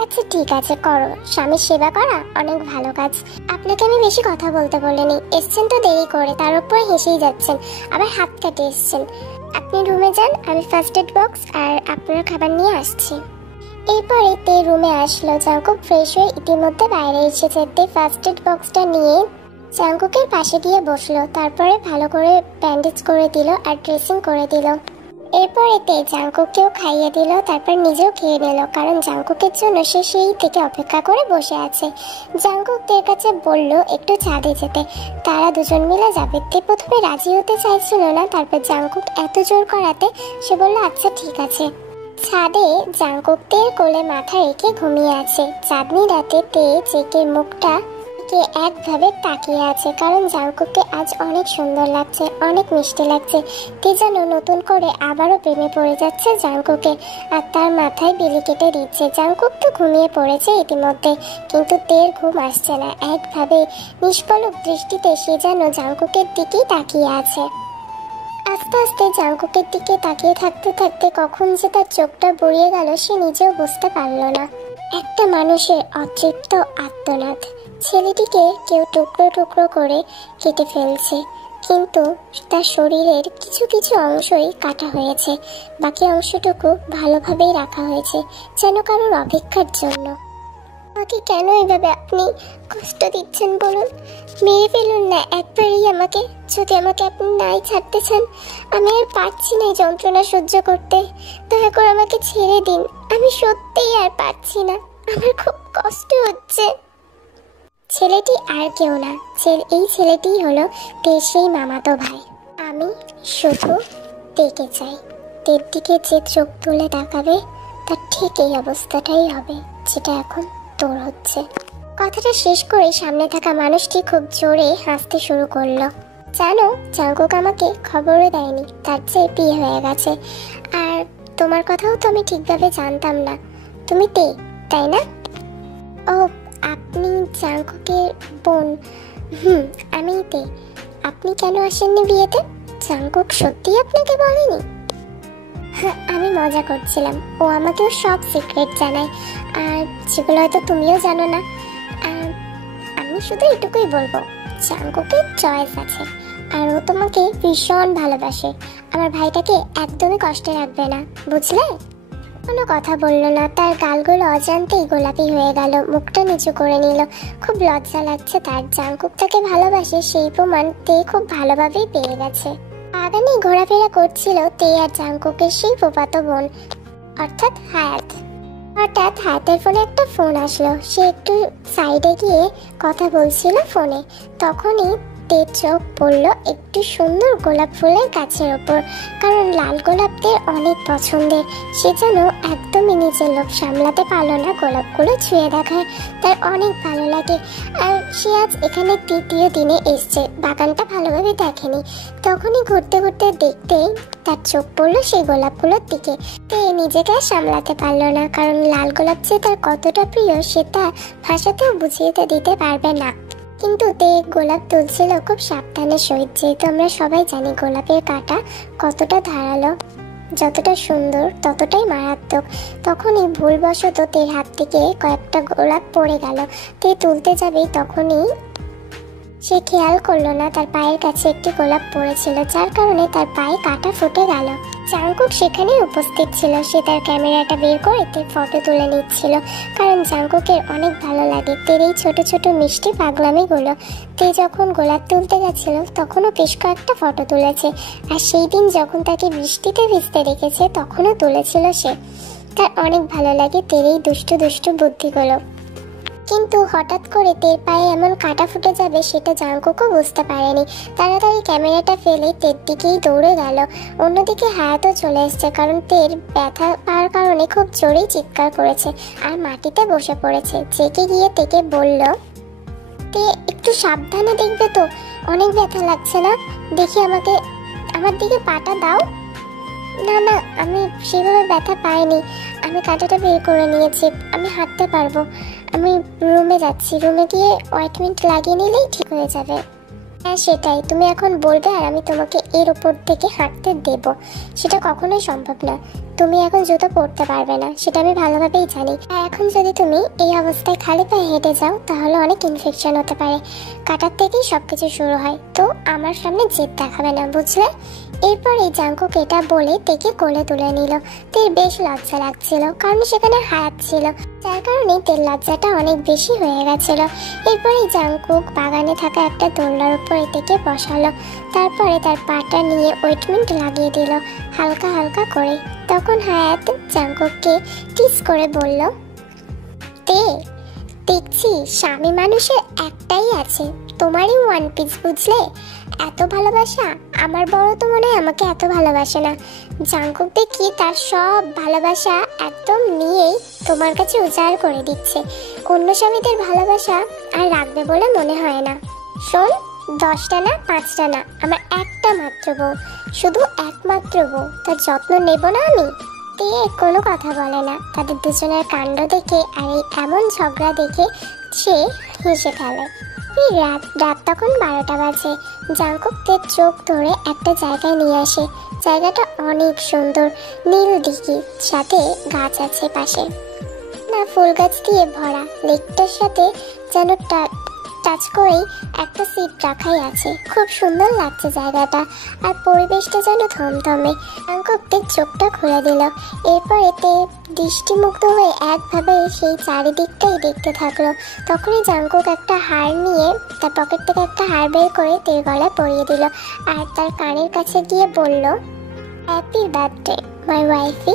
আচ্ছা ঠিক আছে, করো। স্বামীর সেবা করা অনেক ভালো কাজ। আপনাকে আমি বেশি কথা বলতে বলিনি। এসছেন তো দেরি করে, তার উপরে হেসেই যাচ্ছেন, আবার হাত কাটে এসছেন। আপনি রুমে যান, আমি ফার্স্ট এড বক্স আর আপনার খাবার নিয়ে আসছি। এরপরে তে রুমে আসলো। জাংকুক ফ্রেশ হয়ে ইতিমধ্যে বাইরে এসেছে। তে ফার্স্ট এড বক্সটা নিয়ে জাংকুকের পাশে গিয়ে বসলো। তারপরে ভালো করে ব্যান্ডেজ করে দিল আর ড্রেসিং করে দিল। এরপরে তে জাংকুককেও খাইয়ে দিল, তারপর নিজেও খেয়ে নিল, কারণ জাংকুকের জন্য সে সেই থেকে অপেক্ষা করে বসে আছে। জাংকুক তের কাছে বলল একটু ছাদে যেতে, তারা দুজন মিলে যাবে। তে প্রথমে রাজি হতে চাইছিল না, তারপর জাংকুক এত জোর করাতে সে বলল আচ্ছা ঠিক আছে। ছাদে জাংকুক তের কোলে মাথা রেখে ঘুমিয়ে আছে। চাঁদনি রাতে তে চেকের মুখটা কে একভাবে তাকিয়ে আছে, কারণ জাংকুককে আজ অনেক সুন্দর লাগছে, অনেক মিষ্টি লাগছে। তে যেন নতুন করে আবারও প্রেমে পড়ে যাচ্ছে জাংকুকে, আর তার মাথায় বিলি কেটে দিচ্ছে। জাংকুক তো ঘুমিয়ে পড়েছে ইতিমধ্যে, কিন্তু তের ঘুম আসছে না। একভাবে নিষ্পলক দৃষ্টিতে সে যেন জাংকুকের দিকেই তাকিয়ে আছে। আস্তে আস্তে জাংকুকের দিকে তাকিয়ে থাকতে থাকতে কখন যে তার চোখটা বুড়িয়ে গেল সে নিজেও বুঝতে পারল না। একটা মানুষের অতৃপ্ত আর্তনাদ। ছেলেটিকে কেউ টুকরো টুকরো করে কেটে ফেলছে, কিন্তু তার শরীরের কিছু কিছু অংশই কাটা হয়েছে, বাকি অংশটুকু ভালোভাবেই রাখা হয়েছে, যেন কারোর অপেক্ষার জন্য। আমাকে কেন এভাবে আপনি কষ্ট দিচ্ছেন বলুন? মেরে ফেলুন না একবারেই আমাকে। যদি আমাকে আপনি নাই ছাড়তে চান, আমি আর পারছি না এই যন্ত্রণা সহ্য করতে। দয়া করে আমাকে ছেড়ে দিন, আমি সত্যিই আর পারছি না, আমার খুব কষ্ট হচ্ছে। ছেলেটি আর কেউ না, এই ছেলেটিই হলো তের সেই মামাতো ভাই। আমি শুধু তেকে চাই। তের দিকে যে চোখ তুলে তাকাবে তার ঠিক এই অবস্থাটাই হবে যেটা এখন তোর হচ্ছে। কথাটা শেষ করে সামনে থাকা মানুষটি খুব জোরে হাসতে শুরু করলো। জানো, জাংকুক আমাকে খবরও দেয়নি তার চেয়ে বিয়ে হয়ে গেছে। আর তোমার কথাও তো আমি ঠিকভাবে জানতাম না। তুমি তে, তাই না? ও, আপনি জাংকুকের বোন? আমি তে। আপনি কেন আসেননি বিয়েতে? জাংকুক সত্যি আপনাকে বলেনি? হ্যাঁ, আমি মজা করছিলাম। ও আমাকেও সব সিক্রেট জানায়, আর যেগুলো হয়তো তুমিও জানো না। আমি শুধু এটুকুই বলবো, জাংকুকের চয়েস আছে, আর ও তোমাকে ভীষণ ভালোবাসে। আমার ভাইটাকে একদমই কষ্টে রাখবে না, বুঝলে? কোনো কথা বললো না। তার গালগুলো অজান্তেই গোলাপি হয়ে গেল, মুখটা নিচু করে নিল। খুব লজ্জা লাগছে তার। জাংকুক তাকে ভালোবাসে সেই প্রমাণ তে খুব ভালোভাবেই পেয়ে গেছে। বাগানে ঘোরাফেরা করছিল তে আর জাংকুকের সেই ফুফাতো বোন অর্থাৎ হায়াত। হঠাৎ হায়াতের ফোনে একটা ফোন আসলো। সে একটু সাইডে গিয়ে কথা বলছিল ফোনে। তখনই তের চোখ পড়লো একটু সুন্দর গোলাপ ফুলের গাছের ওপর, কারণ লাল গোলাপদের অনেক পছন্দের। সে যেন একদমই নিজের লোভ সামলাতে পারলো না, গোলাপগুলো ছুঁয়ে দেখায় তার অনেক ভালো লাগে। আর সে আজ এখানে তৃতীয় দিনে এসছে, বাগানটা ভালোভাবে দেখেনি। তখনই ঘুরতে ঘুরতে দেখতেই তার চোখ পড়লো সেই গোলাপগুলোর দিকে। তে নিজেকে আর সামলাতে পারলো না, কারণ লাল গোলাপ যে তার কতটা প্রিয় সে তা ভাষাতেও বুঝিয়ে দিতে পারবে না। কিন্তু তে গোলাপ তুলছিল খুব সাবধানের সহিত, যেহেতু আমরা সবাই জানি গোলাপের কাঁটা কতটা ধারালো, যতটা সুন্দর ততটাই মারাত্মক। তখনই ভুলবশত তের হাত থেকে কয়েকটা গোলাপ পড়ে গেল। তে তুলতে যাবে তখনই সে খেয়াল করলো না তার পায়ের কাছে একটি গোলাপ পড়েছিল, যার কারণে তার পায়ে কাঁটা ফুটে গেল। জাংকুক সেখানে উপস্থিত ছিল। সে তার ক্যামেরাটা বের করে তের ফটো তুলে নিচ্ছিল, কারণ জাংকুকের অনেক ভালো লাগে তের এই ছোট ছোট মিষ্টি পাগলামিগুলো। তে যখন গোলাপ তুলতে গেছিল তখনও বেশ কয়েকটা ফটো তুলেছে, আর সেই দিন যখন তাকে বৃষ্টিতে ভিজতে রেখেছে তখনও তুলেছিল সে। তার অনেক ভালো লাগে তের এই দুষ্টু দুষ্টু বুদ্ধিগুলো। কিন্তু হঠাৎ করে তের পায়ে এমন কাঁটা ফুটে যাবে সেটা জাংকুকও বুঝতে পারেনি। তাড়াতাড়ি ক্যামেরাটা ফেলে তের দিকেই দৌড়ে গেল। অন্যদিকে হায়াতও চলে এসছে, কারণ তের ব্যথা পাওয়ার কারণে খুব জোরেই চিৎকার করেছে আর মাটিতে বসে পড়েছে। জেগে গিয়ে তেকে বলল, তে একটু সাবধানে দেখবে তো, অনেক ব্যথা লাগছে না? দেখি আমার দিকে পাটা দাও। না না, আমি সেভাবে ব্যথা পাইনি, আমি কাঁটাটা বের করে নিয়েছি, আমি হাঁটতে পারবো। আমি রুমে যাচ্ছি, রুমে গিয়ে অয়েন্টমেন্ট লাগিয়ে নিলেই ঠিক হয়ে যাবে। হ্যাঁ সেটাই, তুমি এখন বলবে আর আমি তোমাকে এর উপর থেকে হাঁটতে দেব। সেটা কখনোই সম্ভব না, তুমি এখন জুতো পরতে পারবে না, সেটা আমি ভালোভাবেই জানি। আর এখন যদি তুমি এই অবস্থায় খালি পায়ে হেঁটে যাও তাহলে অনেক ইনফেকশন হতে পারে। কাঁটার থেকেই সবকিছু শুরু হয়, তো আমার সামনে জেদ দেখাবে না, বুঝলে? এরপর এই জাংকুক এটা বলে তেকে কোলে তুলে নিল। তের বেশ লজ্জা লাগছিল, কারণ সেখানে হায়াত ছিল, যার কারণে তের লজ্জাটা অনেক বেশি হয়ে গেছিল। এরপরে জাংকুক বাগানে থাকা একটা দোলনার উপরে তেকে বসালো। তারপরে তার পাটা নিয়ে অয়েন্টমেন্ট লাগিয়ে দিল হালকা হালকা করে। তখন হায়াত জাংকুককে কিস করে বলল, তে দেখছি স্বামী মানুষের একটাই আছে, তোমারই ওয়ান পিস, বুঝলে? এত ভালোবাসা আমার বড় তো মনে হয় আমাকে এত ভালোবাসে না। জাংকুক দেখি তার সব ভালোবাসা একদম নিয়েই তোমার কাছে উজাড় করে দিচ্ছে। অন্য স্বামীদের ভালোবাসা আর রাখবে বলে মনে হয় না। শোন, 10টা না 5টা না, আমার একটা মাত্র বউ, শুধু একমাত্র বউ, তার যত্ন নেব না আমি? তে কোনো কথা বলে না। তাদের দুজনের কাণ্ড দেখে আর এই এমন ঝগড়া দেখে সে হেসে ফেলে। রাত তখন 12টা বাজে। জাংকুক তের চোখ ধরে একটা জায়গায় নিয়ে আসে। জায়গাটা অনেক সুন্দর, নীল দিঘি, সাথে গাছ আছে পাশে, না ফুল গাছ দিয়ে ভরা। লেকটার সাথে যেন টাচ করেই একটা সিট রাখাই আছে। খুব সুন্দর লাগছে জায়গাটা, আর পরিবেশটা যেন থমথমে। জাংকুক তের চোখটা খুলে দিল। এরপরে তে দৃষ্টিমুগ্ধ হয়ে একভাবে সেই চারিদিকটাই দেখতে থাকলো। তখনই জাংকুক একটা হার নিয়ে তার পকেট থেকে একটা হার বের করে তের গলায় পরিয়ে দিল, আর তার কানের কাছে গিয়ে বলল, হ্যাপি বার্থডে মাই ওয়াইফি।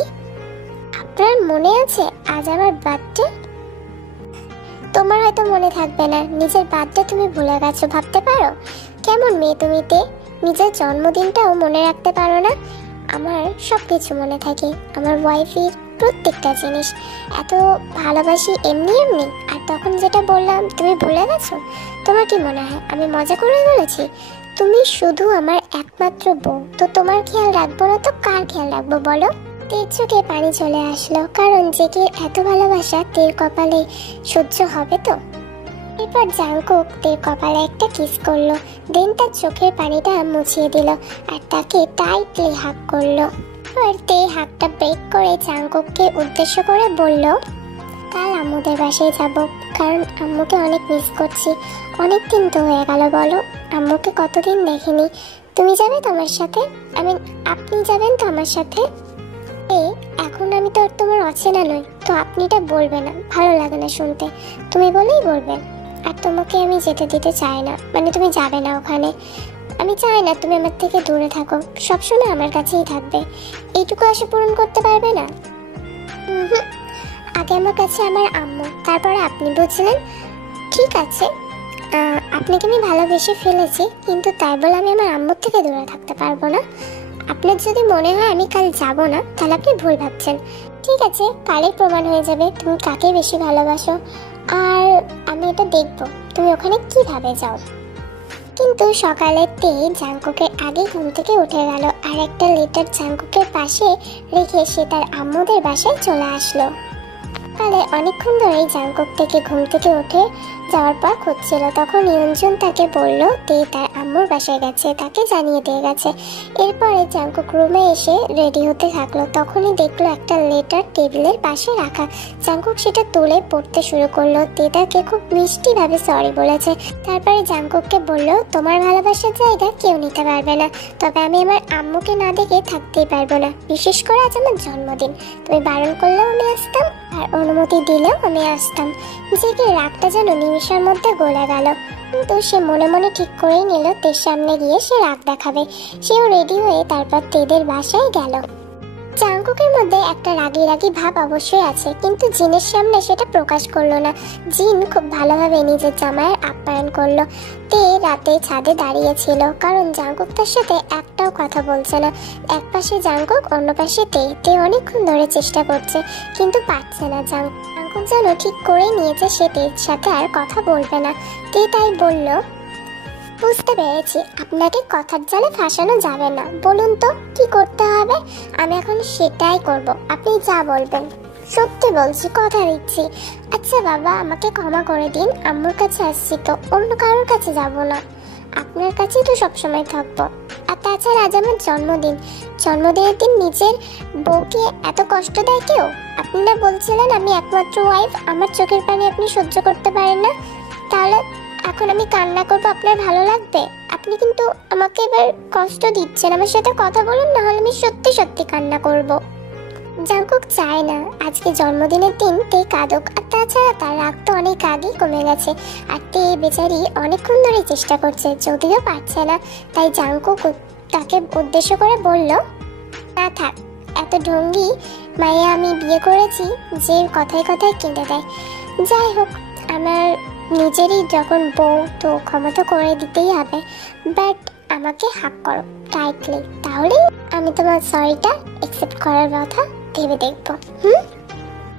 আপনার মনে আছে আজ আমার বার্থডে? তোমার হয়তো মনে থাকবে না, নিজের বার্থডে তুমি ভুলে গেছো, ভাবতে পারো? কেমন মেয়ে তুমি তে, নিজের জন্মদিনটাও মনে রাখতে পারো না? আমার সব কিছু মনে থাকে, আমার ওয়াইফের প্রত্যেকটা জিনিস। এত ভালোবাসি এমনি এমনি। আর তখন যেটা বললাম তুমি ভুলে গেছো? তোমার কি মনে হয় আমি মজা করে বলেছি? তুমি শুধু আমার একমাত্র বউ, তো তোমার খেয়াল রাখবো না তো কার খেয়াল রাখবো বলো? তের চোখে পানি চলে আসলো, কারণ জেকের এত ভালোবাসা তের কপালে সহ্য হবে তো? এরপর জাংকুক তের কপালে একটা কিস করলো, দেন তার চোখের পানিটা মুছিয়ে দিল আর তাকে টাইটলি হাগ করলো। আর তে হাতটা ব্রেক করে জাংকুককে উদ্দেশ্য করে বলল, কাল আম্মুদের বাসায় যাব, কারণ আম্মুকে অনেক মিস করছি। অনেক দিন তো হয়ে গেল বলো, আম্মুকে কতদিন দেখিনি। তুমি যাবে তো আমার সাথে? আপনি যাবেন তো আমার সাথে? এখন আমি তো আর তোমার অচেনা নই, তো আপনিটা বলবে না, ভালো লাগে না শুনতে, তুমি বলেই বলবে। আর তোমাকে আমি যেতে দিতে চাই না, মানে তুমি যাবে না ওখানে। আমি চাই না তুমি আমার থেকে দূরে থাকো, সবসময় আমার কাছেই থাকবে। এইটুকু আশা পূরণ করতে পারবে না? আগে আমার কাছে আমার আম্মু, তারপরে আপনি, বুঝলেন? ঠিক আছে, আপনাকে আমি ভালোবেসে ফেলেছি, কিন্তু তাই বলে আমি আমার আম্মুর থেকে দূরে থাকতে পারবো না। আপনার যদি মনে হয় আমি কাল যাব না, তাহলে আপনি ভুল ভাবছেন। ঠিক আছে, কালই প্রমাণ হয়ে যাবে তুমি কাকে বেশি ভালোবাসো, আর আমি এটা দেখবো তুমি ওখানে কিভাবে যাও। কিন্তু সকালে জাঙ্কুকের আগে ঘুম থেকে উঠে গেল আর একটা লেটার জাঙ্কুকের পাশে রেখে সে তার আম্মুদের বাসায় চলে আসলো। সকালে অনেকক্ষণ ধরেই জাঙ্কুক থেকে ঘুম থেকে উঠে যাওয়ার পর খুঁজছিল, তখন ইয়ঞ্জুন তাকে বলল তে তার আম্মুর বাসায় গেছে, তাকে জানিয়ে দিয়ে গেছে। এরপরে জাঙ্কুক রুমে এসে রেডি হতে থাকলো, তখনই দেখলো একটা লেটার টেবিলের পাশে রাখা। জাঙ্কুক সেটা তুলে পড়তে শুরু করলো। তে তাকে খুব মিষ্টিভাবে সরি বলেছে। তারপরে জাঙ্কুককে বলল, তোমার ভালোবাসার জায়গা কেউ নিতে পারবে না, তবে আমি আমার আম্মুকে না দেখে থাকতেই পারবো না, বিশেষ করে আজ আমার জন্মদিন। তুমি বারণ করলেও আমি আসতাম, আর অনুমতি দিলেও আমি আসতাম। জেগে রাগটা যেন নিমিষের মধ্যে গলে গেল, কিন্তু সে মনে মনে ঠিক করেই নিল তের সামনে গিয়ে সে রাগ দেখাবে। সেও রেডি হয়ে তারপর তেদের বাসায় গেল। জাঙ্কুকের মধ্যে একটা রাগী রাগী ভাব অবশ্যই আছে, কিন্তু জিনের সামনে সেটা প্রকাশ করলো না। জিন খুব ভালোভাবে নিজের জামাইয়ের আপ্যায়ন করলো। তে রাতে ছাদে দাঁড়িয়েছিল, কারণ জাঙ্কুক তার সাথে একটাও কথা বলছে না। এক পাশে জাঙ্কুক, অন্য পাশে তে অনেকক্ষণ ধরে চেষ্টা করছে, কিন্তু পারছে না। জাঙ্কুক যেন ঠিক করে নিয়েছে সে তের সাথে আর কথা বলবে না। তে তাই বলল, বুঝতে পেরেছি, আপনাকে কথার জালে ফাঁসানো যাবে না। বলুন তো কি করতে হবে, আমি এখন সেটাই করব, আপনি যা বলবেন। সত্যি বলছি, কথা দিচ্ছি। আচ্ছা বাবা, আমাকে ক্ষমা করে দিন, আম্মুর কাছে আসছি তো, অন্য কারোর কাছে যাব না, আপনার কাছেই তো সবসময় থাকবো। আর তাছাড়া আজ আমার জন্মদিন, জন্মদিনের দিন নিজের বউকে এত কষ্ট দেয় কেউ? আপনারা বলছিলেন আমি একমাত্র ওয়াইফ, আমার চোখের পানি আপনি সহ্য করতে পারেন না, তাহলে এখন আমি কান্না করবো, আপনার ভালো লাগবে? আপনি কিন্তু আমাকে এবার কষ্ট দিচ্ছেন, আমার সাথে কথা বলুন, না হলে আমি সত্যি সত্যি কান্না করব। জাঙ্কুক চায় না আজকে জন্মদিনের দিন তে কাঁদুক, আর তাছাড়া তার রাগ তো অনেক আগেই কমে গেছে। আর তে বেচারি অনেকক্ষণ ধরে চেষ্টা করছে, যদিও পারছে না। তাই জাঙ্কুক তাকে উদ্দেশ্য করে বলল, না থাক, এত ঢঙ্গি মাইয়া আমি বিয়ে করেছি যে কথায় কথায় কেঁদে দেয়। যাই হোক, আমার নিজেরই যখন বউ, তো ক্ষমতা করে দিতেই হবে, বাট আমাকে হাক করো টাইটলি, তাহলেই আমি তোমার সরিটা অ্যাকসেপ্ট করার কথা ভেবে দেখবো।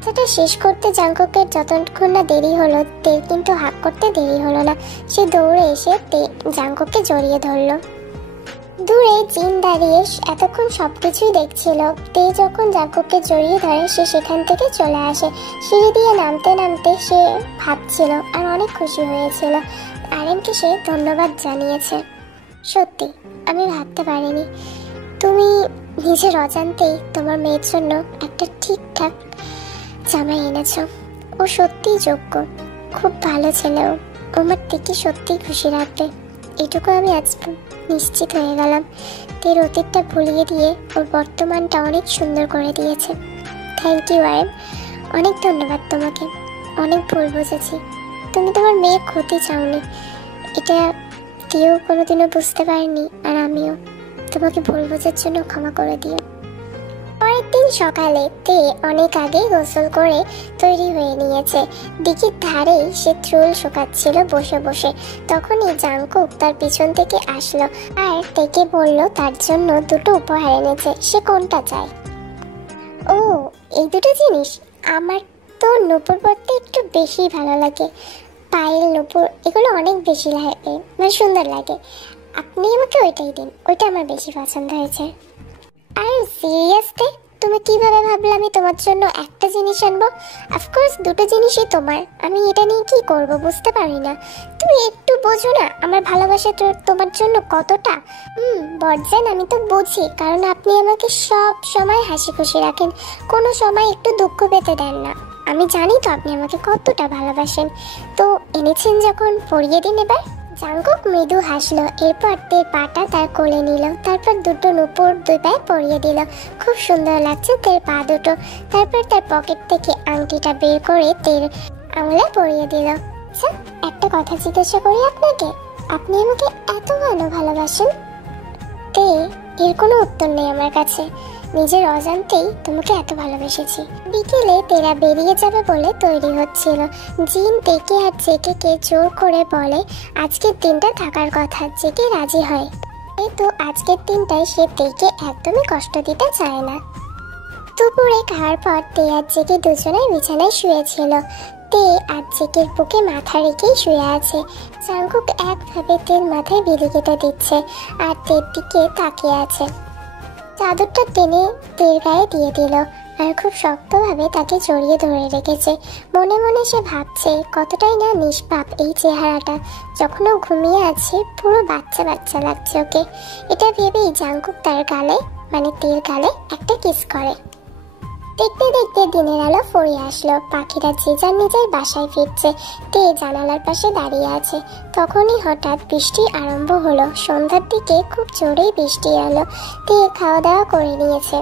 সেটা শেষ করতে জাঙ্কুকের যতক্ষণ না দেরি হলো, তে কিন্তু হাক করতে দেরি হলো না। সে দৌড়ে এসে জাঙ্কুককে জড়িয়ে ধরলো। দূরে জিন দাঁড়িয়ে এতক্ষণ সবকিছুই দেখছিল। তে যখন জাঙ্কুককে জড়িয়ে ধরে সে সেখান থেকে চলে আসে। সিঁড়ি দিয়ে নামতে নামতে সে ভাবছিল আর অনেক খুশি হয়েছিল। আরেনকে সে ধন্যবাদ জানিয়েছে। সত্যি আমি ভাবতে পারিনি তুমি নিজের অজান্তেই তোমার মেয়ের জন্য একটা ঠিকঠাক জামাই এনেছ। ও সত্যিই যোগ্য, খুব ভালো ছেলে, ও আমার থেকে সত্যিই খুশি রাখবে, এটুকু আমি আজ নিশ্চিত হয়ে গেলাম। তের অতীতটা ভুলিয়ে দিয়ে ওর বর্তমানটা অনেক সুন্দর করে দিয়েছে। থ্যাংক ইউ আরেন, অনেক ধন্যবাদ তোমাকে। অনেক ভুল বুঝেছি, তুমি তোমার মেয়ের ক্ষতি চাওনি, এটা কেউ কোনোদিনও বুঝতে পারেনি, আর আমিও তোমাকে ভুল বোঝার জন্য ক্ষমা করে দিও। পরের দিন সকালে তে অনেক আগে গোসল করে তৈরি হয়ে নিয়েছে। দিঘির ধারেই সে চুল শুকাচ্ছিল বসে বসে। তখনই জাঙ্কুক তার পিছন থেকে আসলো আর তেকে বলল তার জন্য দুটো উপহার এনেছে, সে কোনটা চায়। ও, এই দুটো জিনিস? আমার তো নূপুর পরতে একটু বেশি ভালো লাগে, পায়েল নূপুর এগুলো অনেক বেশি লাগে, মানে সুন্দর লাগে। আপনি আমাকে ওইটাই দিন, ওইটা আমার বেশি পছন্দ হয়েছে। আর সিরিয়াসলি তুমি কিভাবে ভাবলে আমি তোমার জন্য একটা জিনিস আনবো? অফকোর্স দুটো জিনিসই তোমার, আমি এটা নিয়ে কি করব বুঝতে পারি না। তুমি একটু বোঝো না আমার ভালোবাসা তোমার জন্য কতটা। বর্জন, আমি তো বুঝি, কারণ আপনি আমাকে সব সময় হাসি খুশি রাখেন, কোনো সময় একটু দুঃখ পেতে দেন না। আমি জানি তো আপনি আমাকে কতটা ভালোবাসেন, তো এনেছেন যখন পরিয়ে দিন এবার। জাঙ্কুক মৃদু হাসলো, এরপর তের পাটা তার কোলে নিল, তারপর দুটো নূপুর দুই পায়ে পরিয়ে দিল। খুব সুন্দর লাগছে তের পা দুটো। তারপর তার পকেট থেকে আংটিটা বের করে তের আঙুলে পরিয়ে দিল। আচ্ছা, একটা কথা জিজ্ঞাসা করি আপনাকে, আপনি আমাকে এত ভালোবাসেন? তে, এর কোনো উত্তর নেই আমার কাছে। নিজের অজান্তেই তোমাকে এত ভালোবেসেছি। বিকেলে তেরা বেরিয়ে যাবে বলে তৈরি হচ্ছিল। জিন তেকে আর জেকে জোর করে বলে আজকের দিনটা থাকার কথা। জেকে রাজি হয়, তো আজকের দিনটায় সে তেকে একদমই কষ্ট দিতে চায় না। দুপুরে খাওয়ার পর তে আর জেকে দুজনেই বিছানায় শুয়েছিল। তে আর জেকের বুকে মাথা রেখেই শুয়ে আছে। জাঙ্কুক একভাবে তের মাথায় বিলি কেটে দিচ্ছে আর তের দিকে তাকিয়ে আছে। চাদরটা টেনে তের গায়ে দিয়ে দিল আর খুব শক্তভাবে তাকে জড়িয়ে ধরে রেখেছে। মনে মনে সে ভাবছে কতটাই না নিষ্পাপ এই চেহারাটা। যখন ও ঘুমিয়ে আছে পুরো বাচ্চা বাচ্চা লাগছে ওকে। এটা ভেবেই জাঙ্কুক তার গালে মানে তের গালে একটা কিস করে। দেখতে দেখতে দিনের আলো ফুরিয়ে আসলো। পাখিরা যে যার নিজের বাসায় ফিরছে। তে জানালার পাশে দাঁড়িয়ে আছে। তখনই হঠাৎ বৃষ্টি আরম্ভ হলো। সন্ধ্যার দিকে খুব জোরেই বৃষ্টি এলো। তে খাওয়া দাওয়া করে নিয়েছে,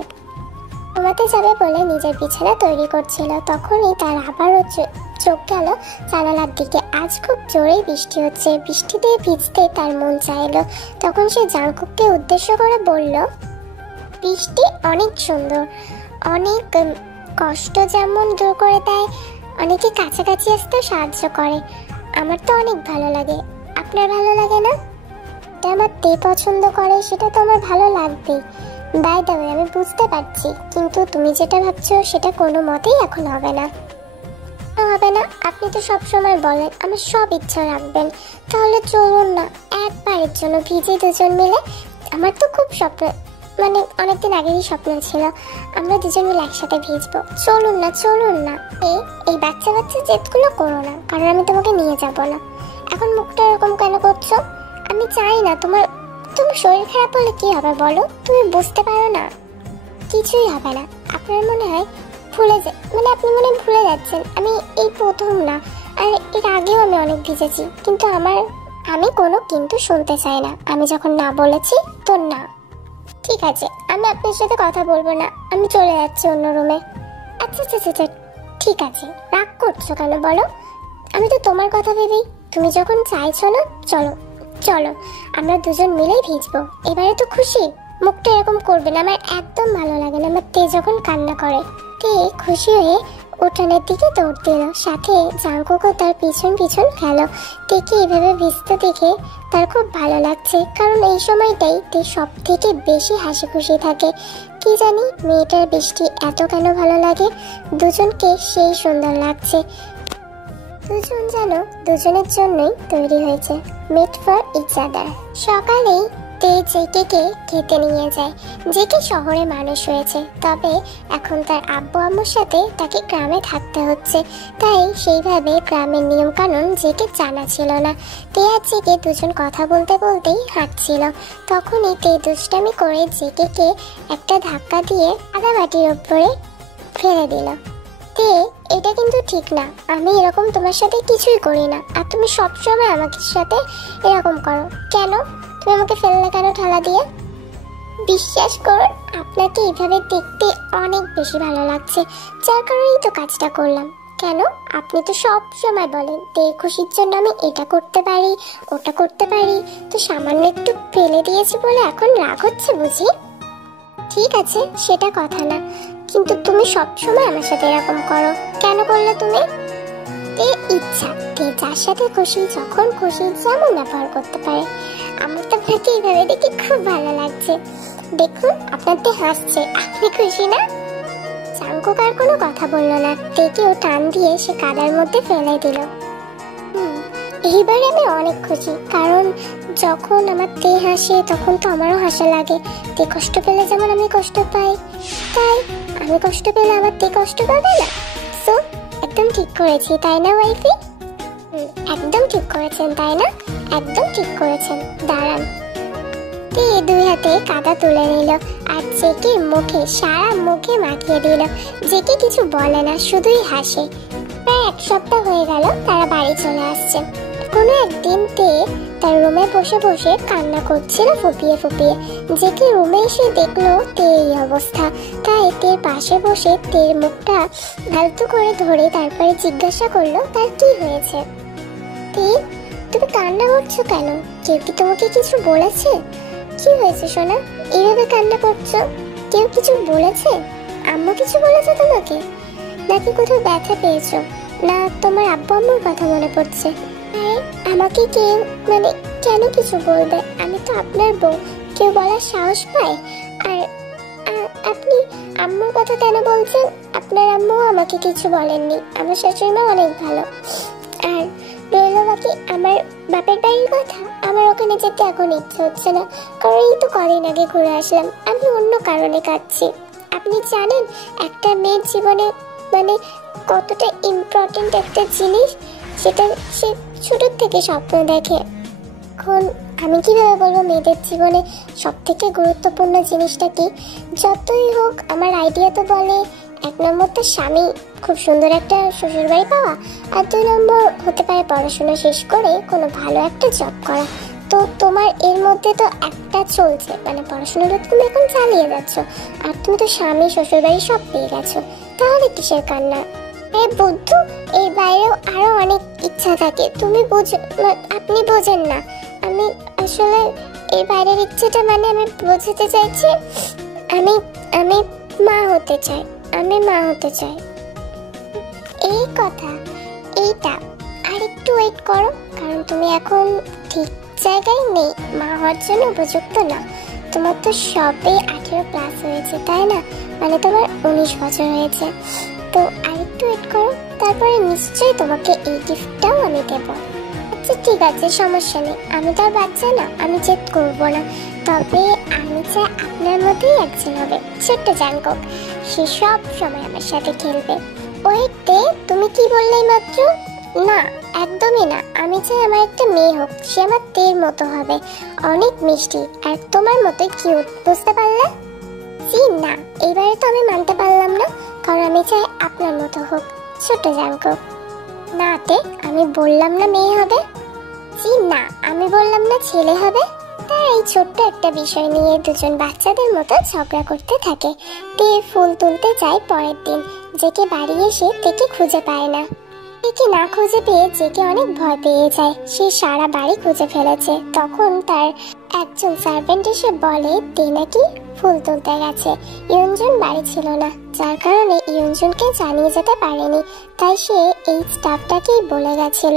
ঘুমাতে যাবে বলে নিজের বিছানা তৈরি করছিল। তখনই তার আবারও চোখ গেল জানালার দিকে। আজ খুব জোরেই বৃষ্টি হচ্ছে। বৃষ্টিতে ভিজতে তার মন চাইলো। তখন সে জাঙ্কুককে উদ্দেশ্য করে বলল, বৃষ্টি অনেক সুন্দর, অনেক কষ্ট যেমন দূর করে দেয়, অনেকে কাছাকাছি আসতেও সাহায্য করে। আমার তো অনেক ভালো লাগে, আপনার ভালো লাগে না? এটা আমার তে পছন্দ করে, সেটা তো আমার ভালো লাগবেই। বাই দ্য ওয়ে, আমি বুঝতে পারছি, কিন্তু তুমি যেটা ভাবছো সেটা কোনো মতেই এখন হবে না। হবে না? আপনি তো সব সময় বলেন আমার সব ইচ্ছা রাখবেন। তাহলে চলুন না, একবারের জন্য ভিজে দুজন মিলে। আমার তো খুব স্বপ্ন, মানে অনেকদিন আগেরই স্বপ্ন ছিল আমরা দুজন মিলে একসাথে ভিজবো। চলুন না, চলুন না। এই বাচ্চা বাচ্চা জেদগুলো করো না, কারণ আমি তোমাকে নিয়ে যাব না। এখন মুখটা এরকম কেন করছো? আমি চাই না। তোমার শরীর খারাপ হলে কি হবে বলো? তুমি বুঝতে পারো না? কিছুই হবে না। আপনার মনে হয় আপনি মনে হয় ভুলে যাচ্ছেন আমি এই প্রথম না, আর এর আগেও আমি অনেক ভিজেছি। কিন্তু আমি কোনো কিন্তু শুনতে চাই না। আমি যখন না বলেছি তো না। ঠিক আছে, আমি আপনার সাথে কথা বলবো না, আমি চলে যাচ্ছি অন্য রুমে। আচ্ছা আচ্ছা আচ্ছা, ঠিক আছে। রাগ করছো কেন বলো? আমি তো তোমার কথা ভেবেই। তুমি যখন চাইছো না, চলো চলো, আমরা দুজন মিলেই ভিজবো। এবারে তো খুশি? মুখটা এরকম করবে না, আমার একদম ভালো লাগে না আমার তে যখন কান্না করে। তে খুশি হয়ে উঠানের দিকে দৌড় দিল, সাথে জাঙ্কুকও তার পিছন পিছন গেল। তেকে এভাবে ভিজতে দেখে তার খুব ভালো লাগছে, কারণ এই সময়টাই তে সব থেকে বেশি হাসি খুশি থাকে। কি জানি মেয়েটার বৃষ্টি এত কেন ভালো লাগে। দুজনকে সেই সুন্দর লাগছে। দুজন যেন দুজনের জন্যই তৈরি হয়েছে, মেড ফর ইচ আদার। সকালেই তে জেকে খেতে নিয়ে যায়। জেকে শহরে মানুষ হয়েছে, তবে এখন তার আব্বু আম্মুর সাথে তাকে গ্রামে থাকতে হচ্ছে। তাই সেইভাবে গ্রামের নিয়ম কানুন জেকে জানা ছিল না। তে আর জেকে দুজন কথা বলতে বলতেই হাঁটছিল। তখনই তে দুষ্টামি করে জেকে একটা ধাক্কা দিয়ে আদা বাটির উপরে ফেলে দিল। তে, এটা কিন্তু ঠিক না। আমি এরকম তোমার সাথে কিছুই করি না, আর তুমি সবসময় আমাকে সাথে এরকম করো কেন? তুমি আমাকে ফেললে কেন ঠালা দিয়ে? বিশ্বাস করুন, আপনাকে এভাবে দেখতে অনেক বেশি ভালো লাগছে, যার কারণেই তো কাজটা করলাম। কেন? আপনি তো সব সময় বলেন তে খুশির জন্য আমি এটা করতে পারি, ওটা করতে পারি। তো সামান্য একটু ফেলে দিয়েছি বলে এখন রাগ হচ্ছে বুঝি? ঠিক আছে, সেটা কথা না, কিন্তু তুমি সবসময় আমার সাথে এরকম করো কেন? করলে তুমি? তে ইচ্ছা, তে যার সাথে খুশি যখন খুশি যেমন ব্যবহার করতে পারে। আমার তো আপনাকে এইভাবে দেখে খুব ভালো লাগছে। দেখুন আপনার তে হাসছে, আপনি খুশি না? জাঙ্কুক আর কোনো কথা বললো না। তেকেও টান দিয়ে সে কাদার মধ্যে ফেলে দিল। এইবারে আমি অনেক খুশি, কারণ যখন আমার তে হাসে তখন তো আমারও হাসা লাগে। তে কষ্ট পেলে যেমন আমি কষ্ট পাই, তাই আমি কষ্ট পেলে আমার তে কষ্ট পাবে না। সো একদম ঠিক করেছি তাই না ওয়াইফি? একদম ঠিক করেছেন তাই না? একদম ঠিক করেছেন। দাঁড়ান। তে দুই হাতে কাদা তুলে নিল আর জেকে মুখে সারা মুখে মাখিয়ে দিল। জেকে কিছু বলে না, শুধুই হাসে। প্রায় এক সপ্তাহ হয়ে গেল তারা বাড়ি চলে আসছে। কোনো একদিন তে তার রুমে বসে বসে কান্না করছিল ফুপিয়ে ফুপিয়ে। জেকে রুমে এসে দেখলো তে এই অবস্থা, তাই তের পাশে বসে তের মুখটা আলতো করে ধরে তারপরে জিজ্ঞাসা করলো তার কি হয়েছে। তে তুমি কান্না করছো কেন? কেউ কি তোমাকে কিছু বলেছে? কি হয়েছে সোনা, এভাবে কান্না করছো? কেউ কিছু বলেছে? আম্মু কিছু বলেছে তোমাকে? নাকি কোথাও ব্যথা পেয়েছো? না তোমার আব্বু আম্মুর কথা মনে পড়ছে? আরে আমাকে কেউ কেন কিছু বলবে? আমি তো আপনার বউ, কেউ বলার সাহস পায়? আর আপনি আম্মুর কথা কেন বলছেন? আপনার আম্মু আমাকে কিছু বলেননি, আমার শাশুড়ি মা অনেক ভালো। আর রইলো বাকি আমার বাপের বাড়ির কথা, আমার ওখানে যেতে এখন ইচ্ছে হচ্ছে না, কারণ এই তো কদিন আগে ঘুরে আসলাম, আমি অন্য কারণে কাঁদছি। আপনি জানেন একটা মেয়ের জীবনে কতটা ইম্পর্টেন্ট একটা জিনিস, সেটা সে ছোট থেকে স্বপ্ন দেখে। এখন আমি কিভাবে বলবো মেয়েদের জীবনে সব থেকে গুরুত্বপূর্ণ জিনিসটা কি? যতই হোক আমার আইডিয়া তো বলে 1 নম্বর তো স্বামী, খুব সুন্দর একটা শ্বশুর বাড়ি পাওয়া, আর 2 নম্বর হতে পারে পড়াশোনা শেষ করে কোনো ভালো একটা জব করা। তো তোমার এর মধ্যে তো একটা চলছে, পড়াশোনাটা তুমি এখন চালিয়ে যাচ্ছ, আর তুমি তো স্বামী শ্বশুর বাড়ি সব পেয়ে গেছো, তাহলে কিসের কান্না? বুদ্ধু, এর বাইরেও আরো অনেক ইচ্ছা থাকে, তুমি আপনি বোঝেন না। আমি আসলে এর বাইরের ইচ্ছেটা আমি বোঝাতে চাইছি, আমি আমি মা হতে চাই, আমি মা হতে চাই। এই কথা, এইটা আর একটু ওয়েট করো, কারণ তুমি এখন ঠিক জায়গায় নেই, মা হওয়ার জন্য উপযুক্ত না। তোমার তো সবে 18+ হয়েছে, তাই না? তোমার 19 বছর হয়েছে। তো আরেকটু ওয়েট করো, তারপরে নিশ্চয়ই তোমাকে এই গিফটটাও আমি দেব। আচ্ছা ঠিক আছে, সমস্যা নেই, আমি তো আর বাচ্চা না, আমি জেদ করবো না। তবে আমি চাই আপনার মধ্যেই একজন হবে, ছোট্ট জাঙ্কক, সে সব সময় আমার সাথে খেলবে। ওয়েট দে, তুমি কি বললে মাত্র? না, একদমই না, আমি চাই আমার একটা মেয়ে হোক, সে আমার তের মতো হবে, অনেক মিষ্টি আর তোমার মতোই কিউট, বুঝতে পারলে? জি না, এবারে তো আমি মানতে পারলাম না, কারণ আমি চাই আপনার মতো হোক, ছোট জাঙ্কক। না তে, আমি বললাম না মেয়ে হবে। জি না, আমি বললাম না ছেলে হবে। তার এই ছোট্ট একটা বিষয় নিয়ে দুজন বাচ্চাদের মতো ঝগড়া করতে থাকে। তে ফুল তুলতে যায় পরের দিন, জেকে বাড়ি এসে তেকে খুঁজে পায় না। তেকে না খুঁজে পেয়ে জেকে অনেক ভয় পেয়ে যায়, সে সারা বাড়ি খুঁজে ফেলেছে। তখন তার একজন সার্ভেন্ট এসে বলে তে নাকি ফুল তুলতে গেছে, ইয়ঞ্জন বাড়ি ছিল না, যার কারণে ইয়ঞ্জনকে জানিয়ে যেতে পারেনি, তাই সে এই স্টাফটাকেই বলে গেছিল।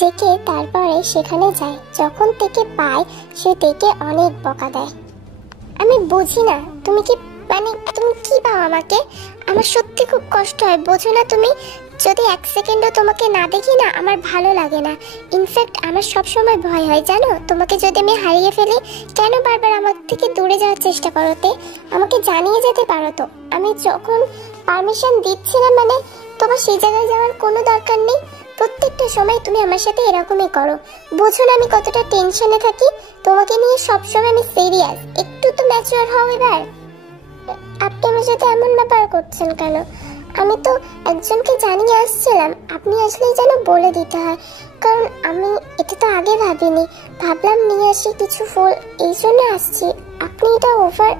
জেকে তারপরে সেখানে যায়, যখন তেকে পায় সে তেকে অনেক বকা দেয়। আমি বুঝি না তুমি কি তুমি কি পাও আমাকে? আমার সত্যি খুব কষ্ট হয়, বোঝো না তুমি? যদি 1 সেকেন্ডও তোমাকে না দেখি না, আমার ভালো লাগে না। ইনফ্যাক্ট আমার সবসময় ভয় হয় জানো, তোমাকে যদি আমি হারিয়ে ফেলি। কেন বারবার আমার থেকে দূরে যাওয়ার চেষ্টা করোতে? আমাকে জানিয়ে যেতে পারো তো। আমি যখন পারমিশন দিচ্ছিলাম তোমার সেই জায়গায় যাওয়ার কোনো দরকার নেই। প্রত্যেকটা সময় তুমি আমার সাথে এরকমই করো, বোঝো না আমি কতটা টেনশনে থাকি? তোমাকে নিয়ে সবসময় আমি সিরিয়াস, একটু তো ম্যাচিওর হও এবার। আপনি আমার সাথে এমন ব্যাপার করছেন কেন? আমি তো একজনকে জানিয়ে আসছিলাম, আপনি আসলেই যেন বলে দিতে হয়, কারণ আমি এটা তো আগে ভাবিনি, ভাবলাম নিয়ে আসি কিছু ফুল, এই জন্য আসছি। আপনি এটা ওভার,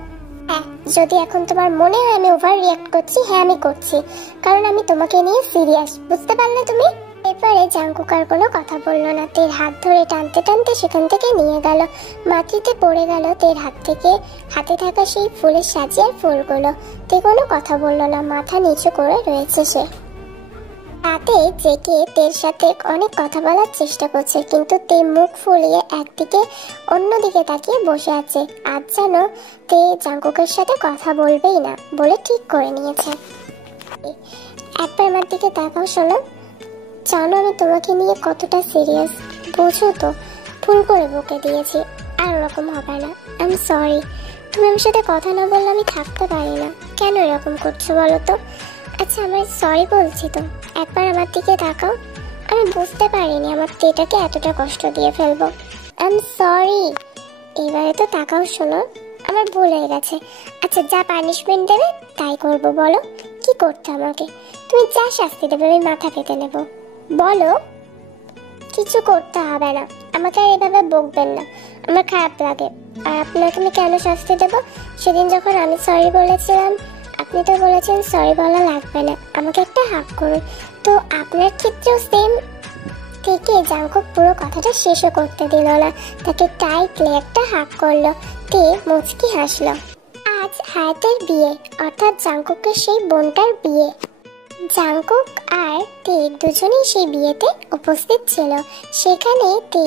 হ্যাঁ যদি এখন তোমার মনে হয় আমি ওভার রিয়াক্ট করছি, হ্যাঁ আমি করছি, কারণ আমি তোমাকে নিয়ে সিরিয়াস, বুঝতে পারলে তুমি? এরপরে জাঙ্কুক আর কোনো কথা বললো না, তের হাত ধরে টানতে টানতে সেখান থেকে নিয়ে গেল। মাটিতে পড়ে গেল তের হাত থেকে হাতে থাকা সেই ফুলের সাজিয়ার ফুলগুলো। তে কোনো কথা বললো না, মাথা নিচু করে রয়েছে সে। রাতে জেকে তের সাথে অনেক কথা বলার চেষ্টা করছে, কিন্তু তে মুখ ফুলিয়ে একদিকে অন্যদিকে তাকিয়ে বসে আছে। আজ যেন তে জাঙ্কুকের সাথে কথা বলবেই না বলে ঠিক করে নিয়েছে। একবার আমার দিকে তাকাও শোনো, জানো আমি তোমাকে নিয়ে কতটা সিরিয়াস, বুঝো তো? ভুল করে বকে দিয়েছি, আর ওরকম হবে না। আই এম সরি, তুমি আমার সাথে কথা না বললে আমি থাকতে পারি না। কেন এরকম করছো বলো তো? আচ্ছা আমি সরি বলছি তো, একবার আমার দিকে তাকাও। আমি বুঝতে পারিনি আমার তেটাকে এতটা কষ্ট দিয়ে ফেলবো। আই এম সরি, এবারে তো তাকাও শোনো, আমার ভুল হয়ে গেছে। আচ্ছা যা পানিশমেন্ট দেবে তাই করবো, বলো কি করতে আমাকে? তুমি যা শাস্তি দেবে আমি মাথা পেতে নেবো, বলো। কিছু করতে হবে না, আমাকে আর এভাবে বকবেন না, আমার খারাপ লাগে। আর আপনাকে আমি কেন শাস্তি দেব? সেদিন যখন আমি সরি বলেছিলাম আপনি তো বলেছেন সরি বলা লাগবে না, আমাকে একটা হাক করুন। তো আপনার ক্ষেত্রেও সেম। থেকে জাংকুক পুরো কথাটা শেষও করতে দিল না, তাকে টাইটলি একটা হাত করলো। তে মুচকি হাসলো। আজ হায়াতের বিয়ে, অর্থাৎ জাংকুকের সেই বোনটার বিয়ে। জাংকুক আর তে দুজনেই সেই বিয়েতে উপস্থিত ছিল। সেখানে তে